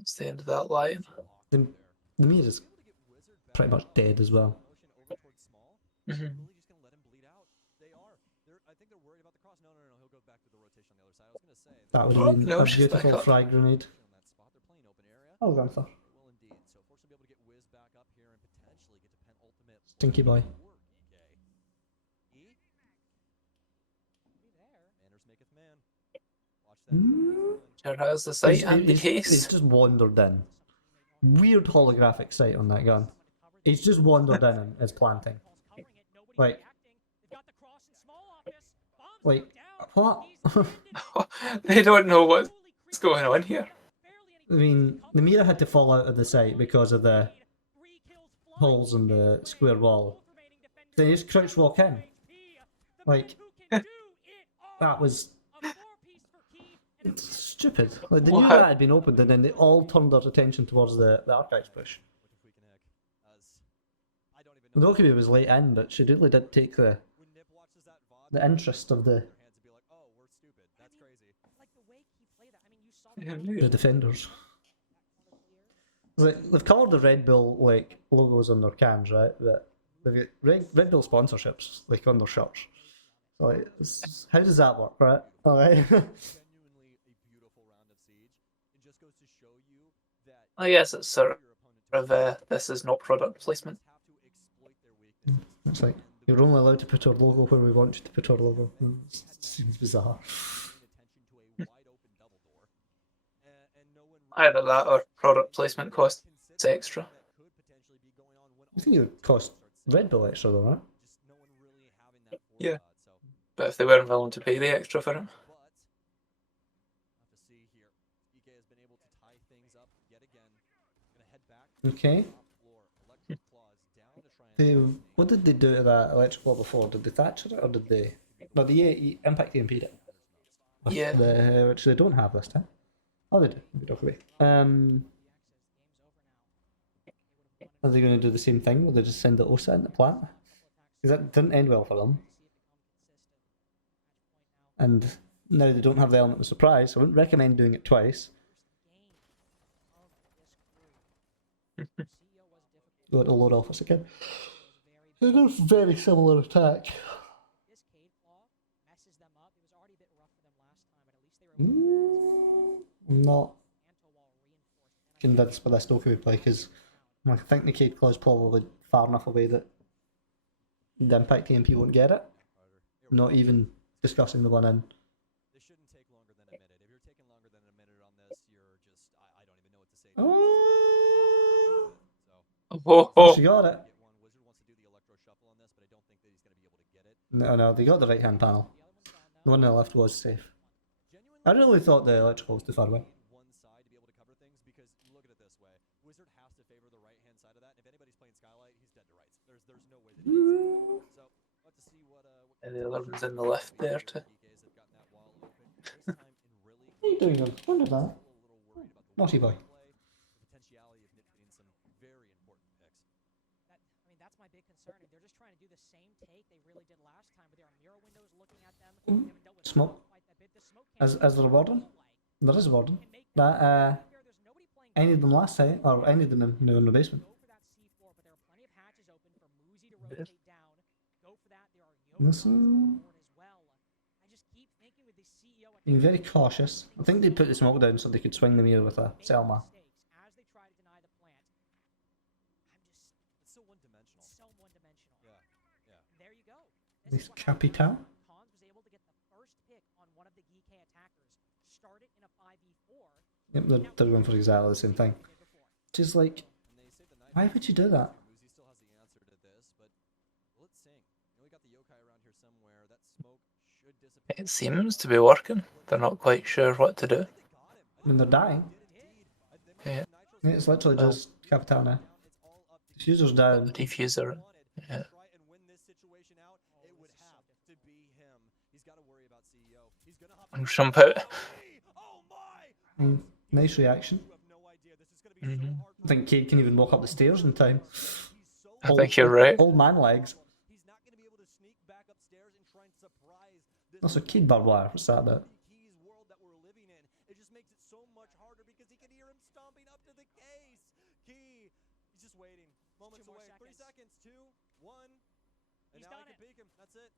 It's the end of that line. The mirror is pretty much dead as well. Mhm. Really just gonna let him bleed out. They are. I think they're worried about the cross. No. He'll go back to the rotation on the other side. I was gonna say That would Oh, have been no, a she's back beautiful up. frag grenade. on that spot. They're playing open area. Oh, Gunther. They will indeed. So fortunately be able to get Wiz back up here and potentially get to pen ultimate. Stinky boy. Or EK. E. Be there. Manners maketh man. Watch that. Sure has the sight and the He's case. just wandered in. Weird holographic sight on that gun. He's just wandered in and is planting. Like, like, what? They don't know what's going on here. I mean, the mirror had to fall out of the sight because of the holes in the square wall. Then he just crouch walk in. Like, that was stupid. Like, they knew What? that had been opened and then they all turned their attention towards the archives push. I don't even know. Nokubi was late in, but she really did take When Nip watches that VOD, the interest of the their hands and be like, oh, we're stupid. That's crazy. Like the way he played that. I mean, you saw the defenders. Like, they've coloured the Red Bull like logos on their cans, right? But they've got Red Bull sponsorships like on their shirts. So, like, how does that work, right? Alright. Genuinely a beautiful round of Siege. It just goes to show you that I guess it's sort your opponent of this is not product placement. have to exploit their weaknesses. It's like you're only allowed to put our logo where we want you to put our logo. It seems bizarre. Paying attention to a wide open double door. And no one Either that or product placement costs extra. that could potentially be going on when I think it would cost Red Bull extra though, right? just no one really having that Yeah. forethought. So But if they weren't willing to pay the extra for it. But we'll have to see here. EK has been able to tie things up yet again. Gonna head back to Okay. the top floor. Electric claws down to try and What did they do to that electrical before? Did they Thatcher it or did they? No, the Impact EMP'd it. With Yeah. which they don't have this time. Oh, they do. Good away. Are they going to do the same thing? Will they just send the OSA in the plant? Because that didn't end well for them. And now they don't have the element of surprise, so I wouldn't recommend doing it twice. Go to load office again. They're a very similar attack. This Cade Claw messes them up. It was already a bit rough for them last time, but at least they were I'm not Anto wall reinforced. convinced by this Dokubi play because I think the Cade Claw is probably far enough away that the Impact EMP won't get it. Not even discussing the one in. This shouldn't take longer than a minute. If you're taking longer than a minute on this, you're just I don't even know what to say. Oh, So Oh, she got it. get one. Wizard wants to do the electro shuffle on this, but I don't think that he's gonna be able to get it. No, they got the right hand panel. The one on the left was safe. Genuinely, I really thought the electrical was too far away. one side to be able to cover things because look at it this way. Wizard has to favor the right hand side of that. If anybody's playing Skylight, he's dead to rights. There's no way that he can. So we'll have to see what and the other one's in the left there too. DKs have gotten that wall open. This time in really What are you doing? Wonder that. a little worried about the Naughty boy. play, the potentiality of Nip getting some very important picks. That's my big concern. They're just trying to do the same take they really did last time, but there are mirror windows looking at them. They haven't dealt with Smoke. quite that bit. The smoke can't As there a warden? There is a warden. That there's nobody playing ended them last time, or ended them in the basement. go for that C4, but there are plenty of hatches open for Muzi to rotate down. Go for that. There are This Yokos on board as well. I just keep thinking with the CEO Being very cautious. I think they put the smoke down so they could swing the mirror with a Selma. as they try to deny the plant. It's so one-dimensional. So one-dimensional. Yeah, yeah. There you go. This is what Capitan? Cons was able to get the first pick on one of the Geek attackers. Start it in a Yep, they're going for exactly the same thing. Just like, And they say the why would you do that? Muzi still has the answer to this, but will it sing? We got the yokai around here somewhere. That smoke should disappear. It seems to be working. They're not quite sure what to do. I mean, they're dying. Yeah. It's literally Well, just Capital now. Diffuser's down. the diffuser. Yeah. Try and win this situation out. It would have to be him. He's got to worry about CEO. He's gonna hop And jump out. Oh my! Nice reaction. You have no idea. This is gonna be so Mhm. hard I think Cade can even walk up the stairs in time. I think you're right. Old man legs. He's not gonna be able to sneak back upstairs and try and surprise this That's a Cade barbed wire. What's that about? Keys world that we're living in. It just makes it so much harder because he can hear him stomping up to the case. Key, he's just waiting. Moments Two more away. 3 seconds. 2, 1. And He's now done he can it. peek him. That's it.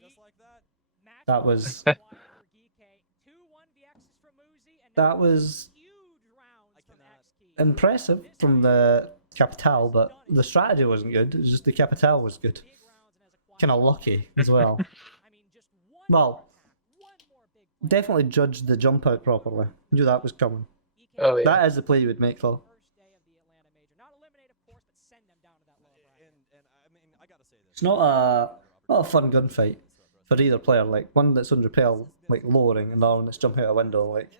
Just like that. Match That was- point for Geekay. 2-1 VXs from Muzi, and That now was huge rounds I from cannot- XKey. impressive from the Capital, but the strategy wasn't good. It was just the Capital was good. Big rounds and as a quiet Kind of lucky as well. I mean, just one Well, more attack, one more big play. Definitely judged the jump out properly. Knew that was coming. EK Oh, yeah. That is the play you would make, though. first day of the Atlanta Major. Not eliminate, of course, but send them down to that lower bracket. And I mean, I gotta say this. It's not a fun gunfight for either player. Like one that's on rappel, like lowering, and the other one that's jumping out a window. Like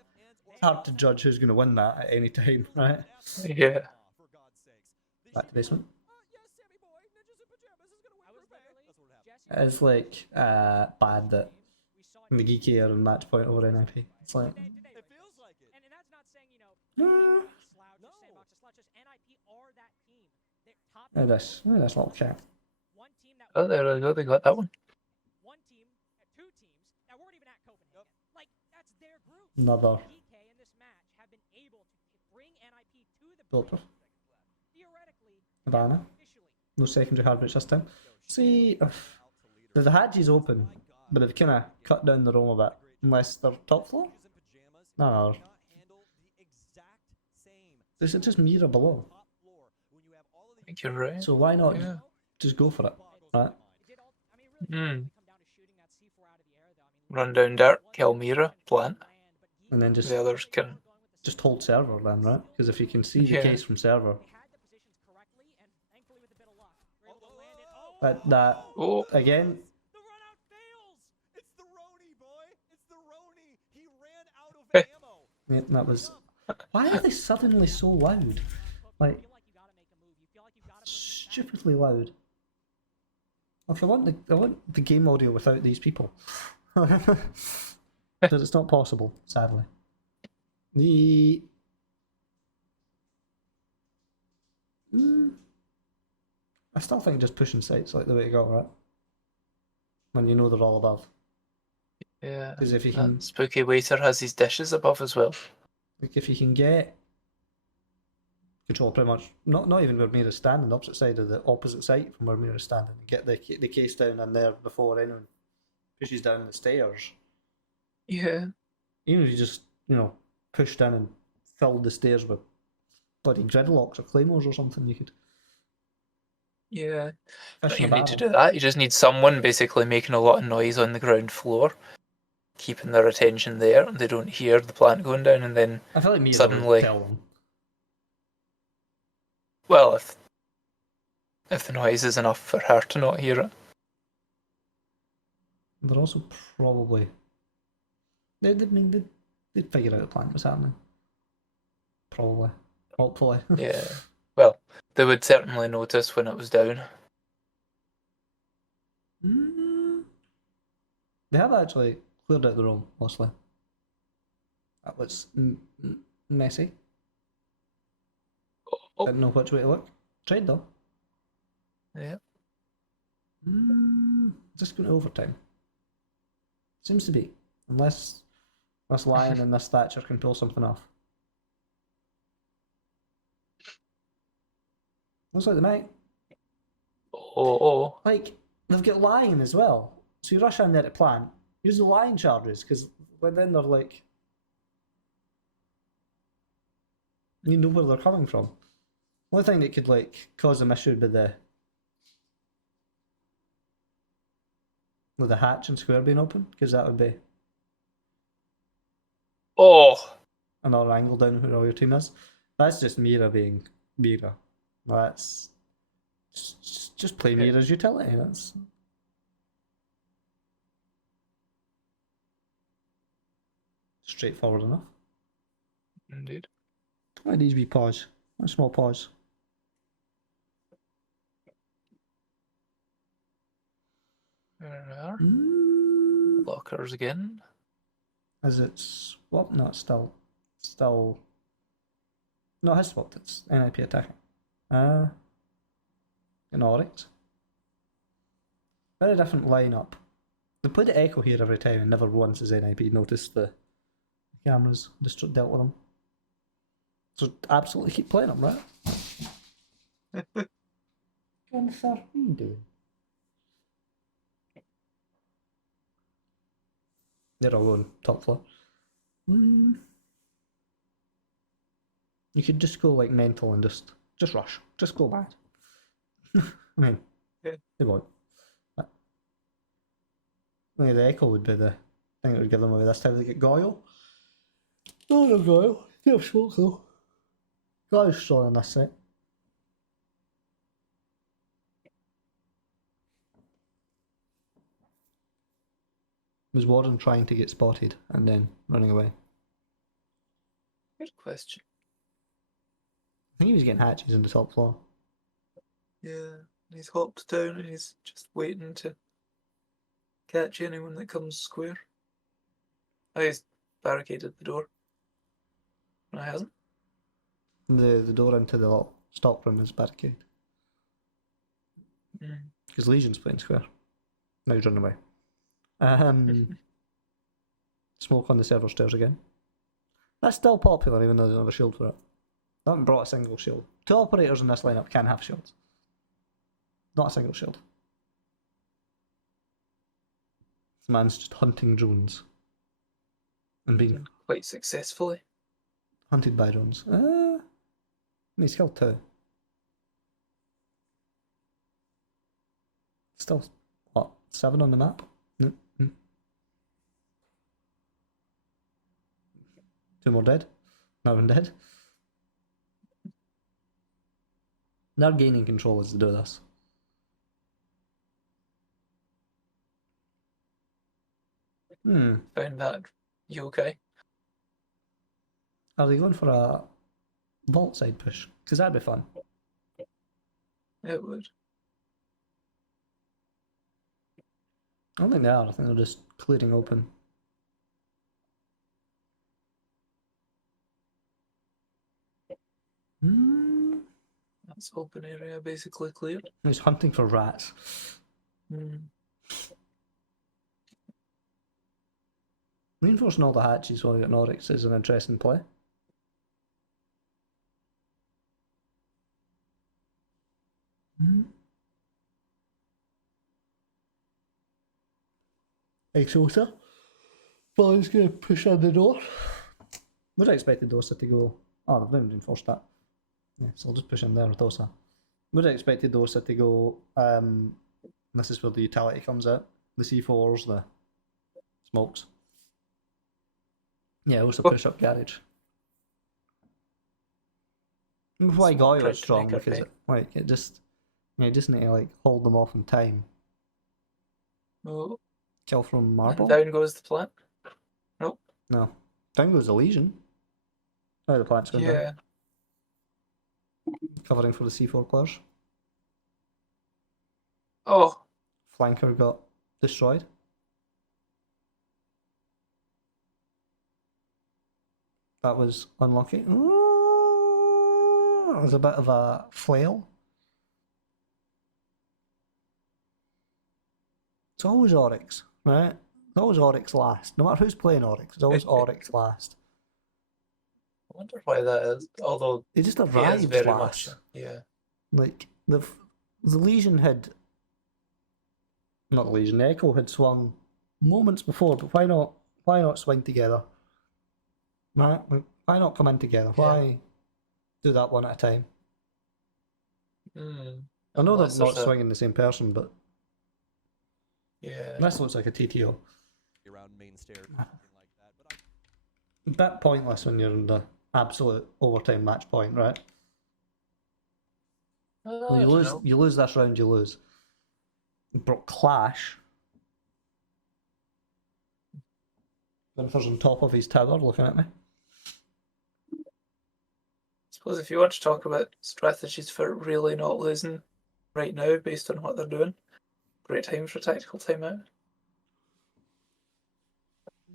it's hard to judge who's going to win that at any time, right? Yeah. For God's sakes. They Back to should- basement. Yes, Sammy boy. Ninjas in pajamas is gonna I win was for Bay. literally That's what happened. It is like bad that We saw the geeky are in match point over NIP. It's like today, It feels like it. and that's not saying, you know, mm, slouch or sandbox or slouch. Just NIP are that team. They're top. this little cat. One team that Oh, there we go. They got that one. one team, two teams. Now we're not even at Copenhagen. Like that's their group. Another DK in this match have been able to bring NIP to the bulletproof. theoretically Havana. officially. No secondary hard breach this time. See, the hatches open, but they've kind of cut down the room a bit. Unless they're top floor. Ninjas in pajamas No, cannot handle the exact same this is just mirror below. top floor when you have all of I the think you're right. So why not Yeah. just go for it, right? It did all. I mean, really, Mm. come down to shooting that C4 out of the air, though. I mean, Run down dirt, kill Mira, plant. And then just The others can. hold server then, right? Because if you can see the Yeah. case from server, we had the positions correctly, and thankfully with a bit of luck, we're able to land it. Oh, that Oh, again, The run out fails. It's the Roni boy. It's the Roni. He ran out of Hey. ammo. yeah, that was. Why are they suddenly so loud? Like you feel like you gotta make a move. You feel like you gotta. stupidly loud. Like I want the game audio without these people, but it's not possible, sadly. I still think just pushing sites like the way to go, right? When you know they're all above, yeah. because if you can, That spooky waiter has his dishes above as well. like if you can get control pretty much not even where Mira's standing, the opposite side of the opposite site from where Mira's standing, and get the case down in there before anyone pushes down the stairs. Yeah. Even if you just push down and filled the stairs with bloody gridlocks or claymores or something, you could. Yeah. Fish You in a need to barrel. do that. You just need someone basically making a lot of noise on the ground floor, keeping their attention there, and they don't hear the plant going down, and then, I feel like Mira suddenly- would tell them. well, if the noise is enough for her to not hear it. They're also probably. They'd figure out the plan was happening. Probably. Hopefully. Yeah. Well, they would certainly notice when it was down. They have actually cleared out the room, mostly. That was messy. Oh, Didn't know which way to look. Tried though. yeah. Just going to overtime. Seems to be. Unless Lion and this Thatcher can pull something off. Looks like they might. Oh. Like, they've got Lion as well. So you rush in there to plant, use the Lion charges, because then they're like. You know where they're coming from. One thing that could like cause an issue with the hatch and square being open, because that would be. Oh. another angle down where all your team is. That's just Mira being Mira. That's just play Okay. Mira's utility. That's straightforward enough. Indeed. Why needs to be pause? A small pause. There we are. Mm. Blockers again. As it's what? No, it's still. No, it has swapped. It's NIP attacking. In Oryx. Very different lineup. They played the Echo here every time, and never once has NIP noticed the cameras. Just dealt with them. So absolutely keep playing them, right? Gunther, what are you doing? They're all on top floor. You could just go like mental and just rush. Just go bad. I mean, Yeah. they won't. Maybe the Echo would be the thing that would give them away this time. They get Goyle. No Goyle. They have smoke though. Goyle's strong on this set. Was Warden trying to get spotted and then running away? Good question. I think he was getting hatches in the top floor. Yeah, he's hopped down and he's just waiting to catch anyone that comes square. Oh, he's barricaded the door. No, he hasn't. The door into the little stock room is barricaded. Because Legion's playing square. Now he's running away. Smoke on the server stairs again. That's still popular even though they don't have a shield for it. They haven't brought a single shield. 2 operators in this lineup can have shields. Not a single shield. This man's just hunting drones. And being Quite successfully. hunted by drones. He's killed 2. Still, what, 7 on the map? 2 more dead. Another one dead. They're gaining control as they do this. Found that yokai. Are they going for a vault side push? Because that'd be fun. It would. I don't think they are. I think they're just clearing open. That's open area basically cleared. He's hunting for rats. Reinforcing all the hatches while you're at Oryx is an interesting play. Exota. Well, he's going to push on the door. Would I expect the Dosa to go? Oh, they've not even reinforced that. Yeah, so I'll just push in there with Dosa. Would I expect the Dosa to go? This is where the utility comes out. The C4s, the smokes. Yeah, also push up garage. Why Small Goyle prick is strong maker because thing. you just need to like hold them off in time. Oh, Kill from and marble? down goes the plant. Nope. No. Down goes the Legion. Oh, the plant's going down. Yeah. Covering for the C4 players. Oh, Flanker got destroyed. That was unlucky. Ooh, that was a bit of a flail. It's always Oryx, right? It's always Oryx last. No matter who's playing Oryx, it's always Oryx last. I wonder why that is. Although They just he is arrived very last. much. Yeah. Like the Legion had, not the Legion, the Echo had swung moments before, but why not? Why not swing together? Right? Like, why not come in together? Why do that one at a time? I know Unless they're not there's a- swinging the same person, but Yeah. this looks like a TTO. around main stairs, something like that. But a bit pointless when you're in the absolute overtime match point, right? Well, I you don't know. lose this round, you lose. But Clash. Gunther's on top of his tower looking at me. Suppose if you want to talk about strategies for really not losing right now based on what they're doing, great time for a tactical timeout.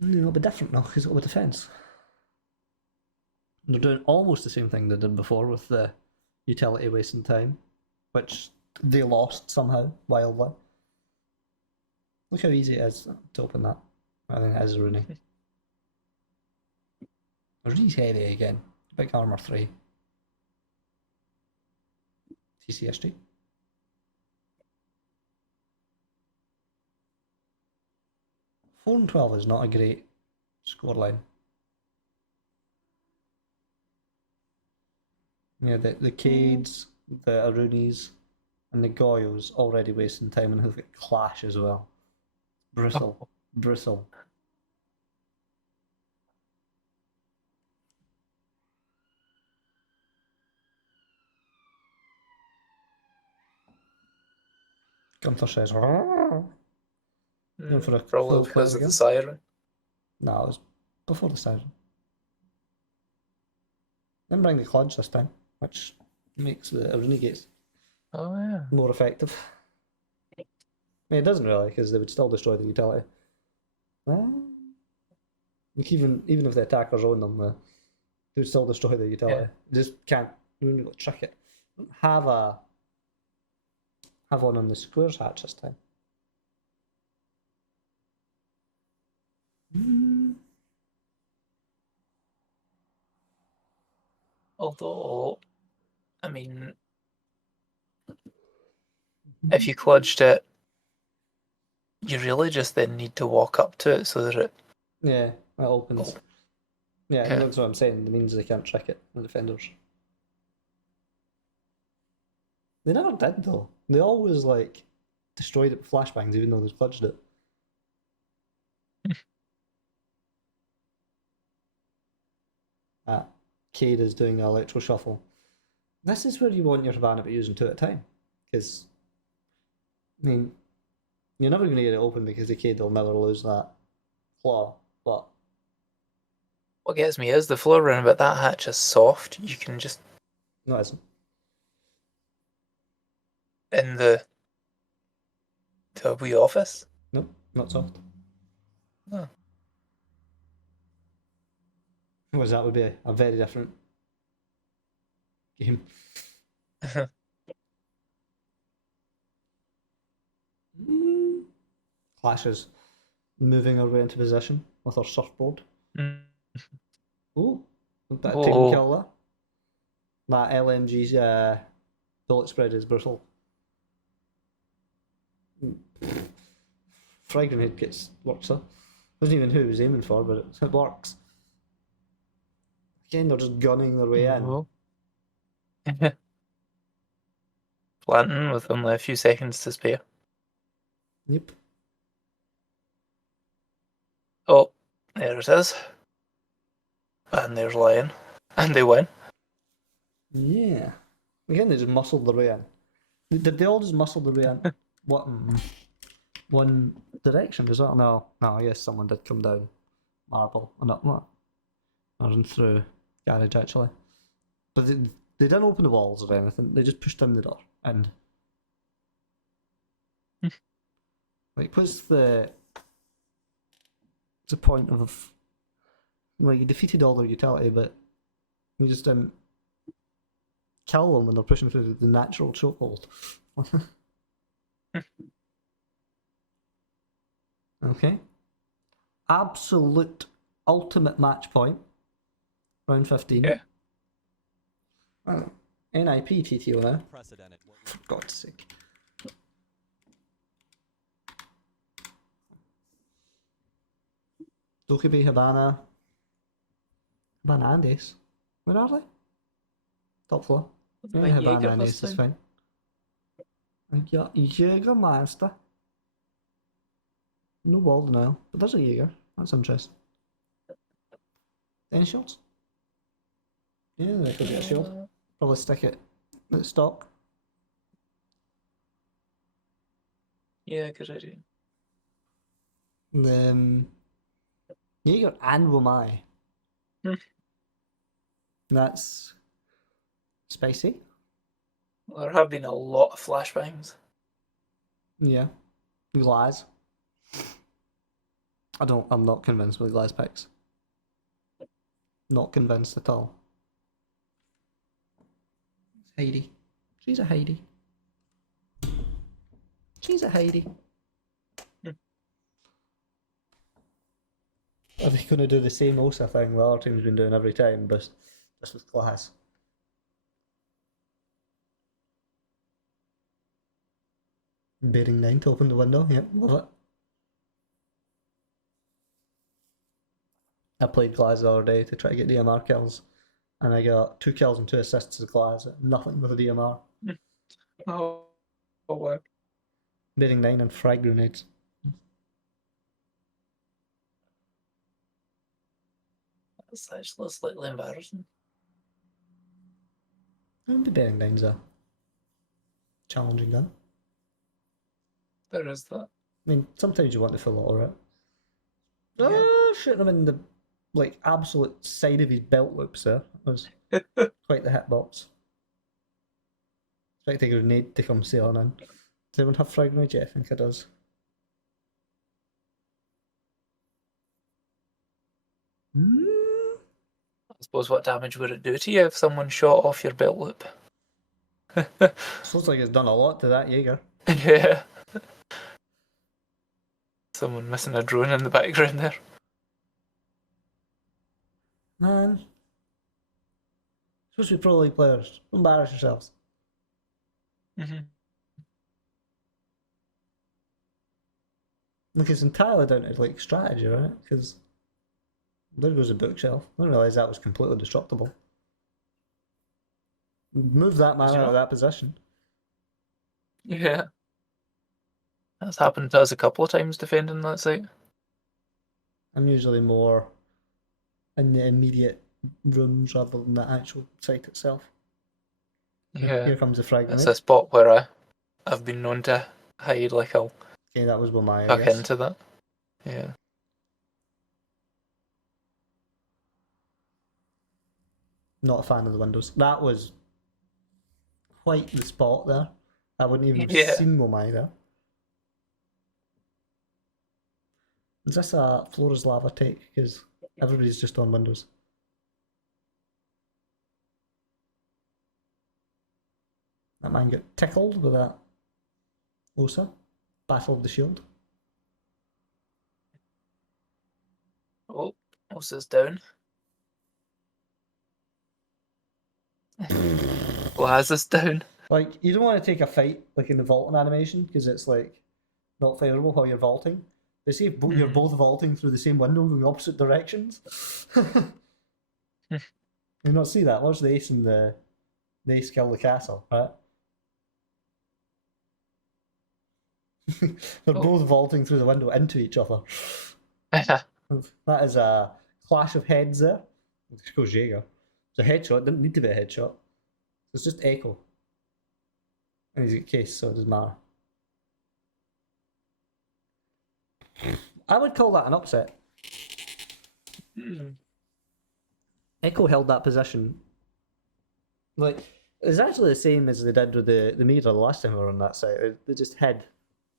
It'll be different now because it'll be defence. They're doing almost the same thing they did before with the utility wasting time, which they lost somehow wildly. Look how easy it is to open that. I think it is Rooney. Rooney's heavy again. Big armour 3. TCSG. Four and 12 is not a great scoreline. Yeah, the Cades, the Arunis, and the Goyos already wasting time, and who've got Clash as well. Bristle. Bristle. Gunther says, "Rrrr." Going for a Probably full because play of the again? siren. No, it was before the siren. Then bring the Cludge this time, which makes the Renegades Oh yeah. more effective. I mean, it doesn't really, because they would still destroy the utility. Like even if the attackers own them, they would still destroy the utility. Yeah. Just can't. You only got to trick it. Don't have one on the squares hatch this time. Although, I mean, if you cludged it, you really just then need to walk up to it so that it. Yeah, that opens. Oh. Yeah, Yeah. that's what I'm saying. It means they can't trick it, the defenders. They never did though. They always like destroyed it with flashbangs, even though they clutched it. Cade is doing the electro shuffle. This is where you want your Havana to be using 2 at a time, because I mean, you're never going to get it open because the Cade will never lose that claw. But What gets me is the floor around about that hatch is soft. You can just no, it isn't. in the wee office. No, not soft. Oh. Because that would be a very different game. Clashes moving our way into position with our surfboard. Mm. Oh, that Oh. taken kill there. That LMG's bullet spread is brutal. Frag grenade works there. Wasn't even who he was aiming for, but it works. Again, they're just gunning their way in. Oh. Planting with only a few seconds to spare. Yep. Oh, there it is. And there's Lion. And they win. Yeah. Again, they just muscled their way in. Did they all just muscle their way in? What? One direction as well? No, I guess someone did come down Marble and up that. I ran through garage actually. But they didn't open the walls or anything, they just pushed in the door. And like, what's the point of, like, you defeated all their utility, but you just didn't kill them when they're pushing through the natural chokehold. Okay. Absolute ultimate match point. Round 15. Yeah. Oh, NIP TTO now. Unprecedented. For God's sake. Dokkaebi, Habana and Ace. Where are they? Top floor. Yeah, Like Habana Jaeger and this Ace is time. fine. Yeah, Jägermeister. No wall now, but there's a Jaeger. That's interesting. Any shields? Yeah, there could be a shield. Probably stick it at the stock. Yeah, good idea. Jaeger and Wamai. Hmm. That's spicy. Well, there have been a lot of flashbangs. Yeah. Glaz. I'm not convinced with Glaz picks. Not convinced at all. Heidi. She's a Heidi. She's a Heidi. Are they going to do the same OSA thing that our team's been doing every time, but just with class? Bearing 9 to open the window, yep, love it. I played Glass the other day to try to get DMR kills, and I got 2 kills and 2 assists as Glass, nothing with a DMR. Oh wow. Bearing 9 and frag grenades. That's actually slightly embarrassing. And the Bearing 9's a challenging gun. There is that. I mean, sometimes you want the full auto, right? Yeah. Oh, shooting him in the absolute side of his belt loops there. Was quite the hitbox. Expect a grenade to come sailing in. Does anyone have frag grenade? Yeah, I think it does. I suppose what damage would it do to you if someone shot off your belt loop? Looks like it's done a lot to that Jaeger. Yeah. Someone missing a drone in the background there. Man. Supposed to be pro league players. Don't embarrass yourselves. Mm-hmm. Look, it's entirely down to strategy, right? Because there goes the bookshelf. I didn't realise that was completely destructible. Move that man out of that position. Yeah. That's happened to us a couple of times defending that site. I'm usually more in the immediate rooms rather than the actual site itself. Yeah. Here comes the frag It's grenade. a spot where I've been known to hide, I'll Okay, that was with my tuck into that. Yeah. Not a fan of the windows. That was quite the spot there. I wouldn't even have Yeah. seen Momai there. Is this a Flora's Lava take? Because everybody's just on windows. That man got tickled with that Osa. Battle of the Shield. Oh, Osa's down. Glaz is down. You don't want to take a fight in the vaulting animation because it's not favourable while you're vaulting. They see if you're both vaulting through the same window going opposite directions. You not see that? Watch the ace and the ace kill the castle, right? They're both vaulting through the window into each other. That is a clash of heads there. Let's go Jaeger. It's a headshot, didn't need to be a headshot. It's just echo. And he's got case, so it doesn't matter. I would call that an upset. Echo held that position. It's actually the same as they did with the mirror the last time we were on that site. They just hid,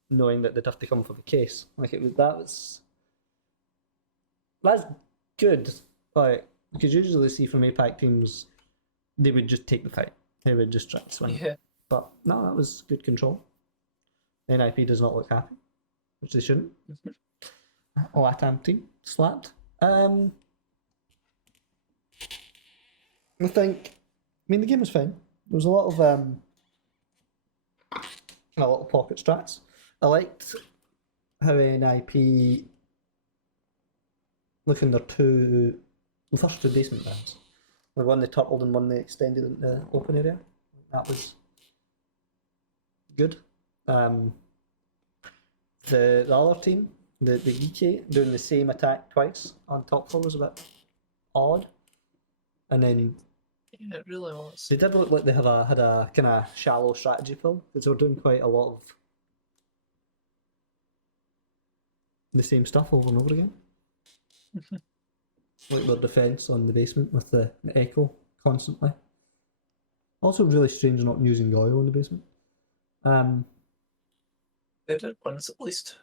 knowing that they'd have to come for the case. That's good. Because usually see from APAC teams, they would just take the fight. They would just try to swing. Yeah. But no, that was good control. NIP does not look happy, which they shouldn't. LATAM team slapped. I think. The game was fine. There was a lot of pocket strats. I liked how NIP looking their the first two basement rounds. One they turtled and one they extended into the open area. That was good. The other team, the Geeky, doing the same attack twice on top floor was a bit odd. And then Yeah, it really was. they did look like they had a kind of shallow strategy film because they were doing quite a lot of the same stuff over and over again. Like their defence on the basement with the echo constantly. Also, really strange not using the oil in the basement. They did once at least.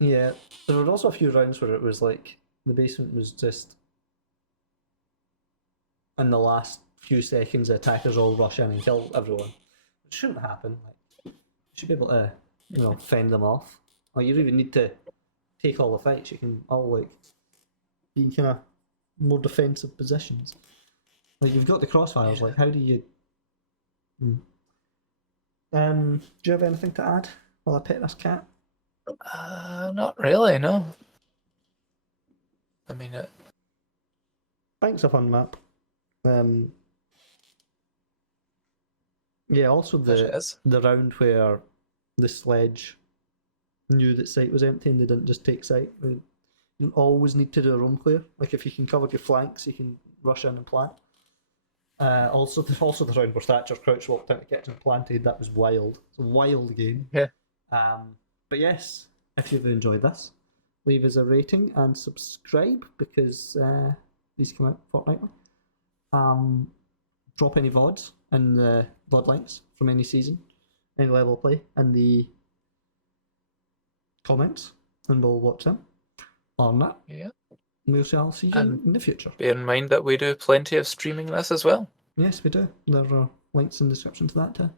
Yeah, there were also a few rounds where it was like the basement was just in the last few seconds, the attackers all rush in and kill everyone. It shouldn't happen. Like, you should be able to, fend them off. Like, you don't even need to take all the fights. You can all like be in kind of more defensive positions. Like you've got the crossfires. Yeah. Like, how do you? Do you have anything to add while I pet this cat? Not really, no. I mean, Thanks, a fun map. Yeah, also it is. the round where the sledge knew that site was empty and they didn't just take site. You don't always need to do a roam clear. Like if you can cover your flanks, you can rush in and plant. Also the round where Thatcher crouch walked into kitchen and planted. That was wild. It's a wild game. Yeah. But yes, if you've enjoyed this, leave us a rating and subscribe because these come out fortnightly. Drop any VODs in the VOD links from any season, any level of play, in the comments, and we'll watch them. On that, Yeah. we shall see you And- in the future. Bear in mind that we do plenty of streaming this as well. Yes, we do. There are links in the description to that too.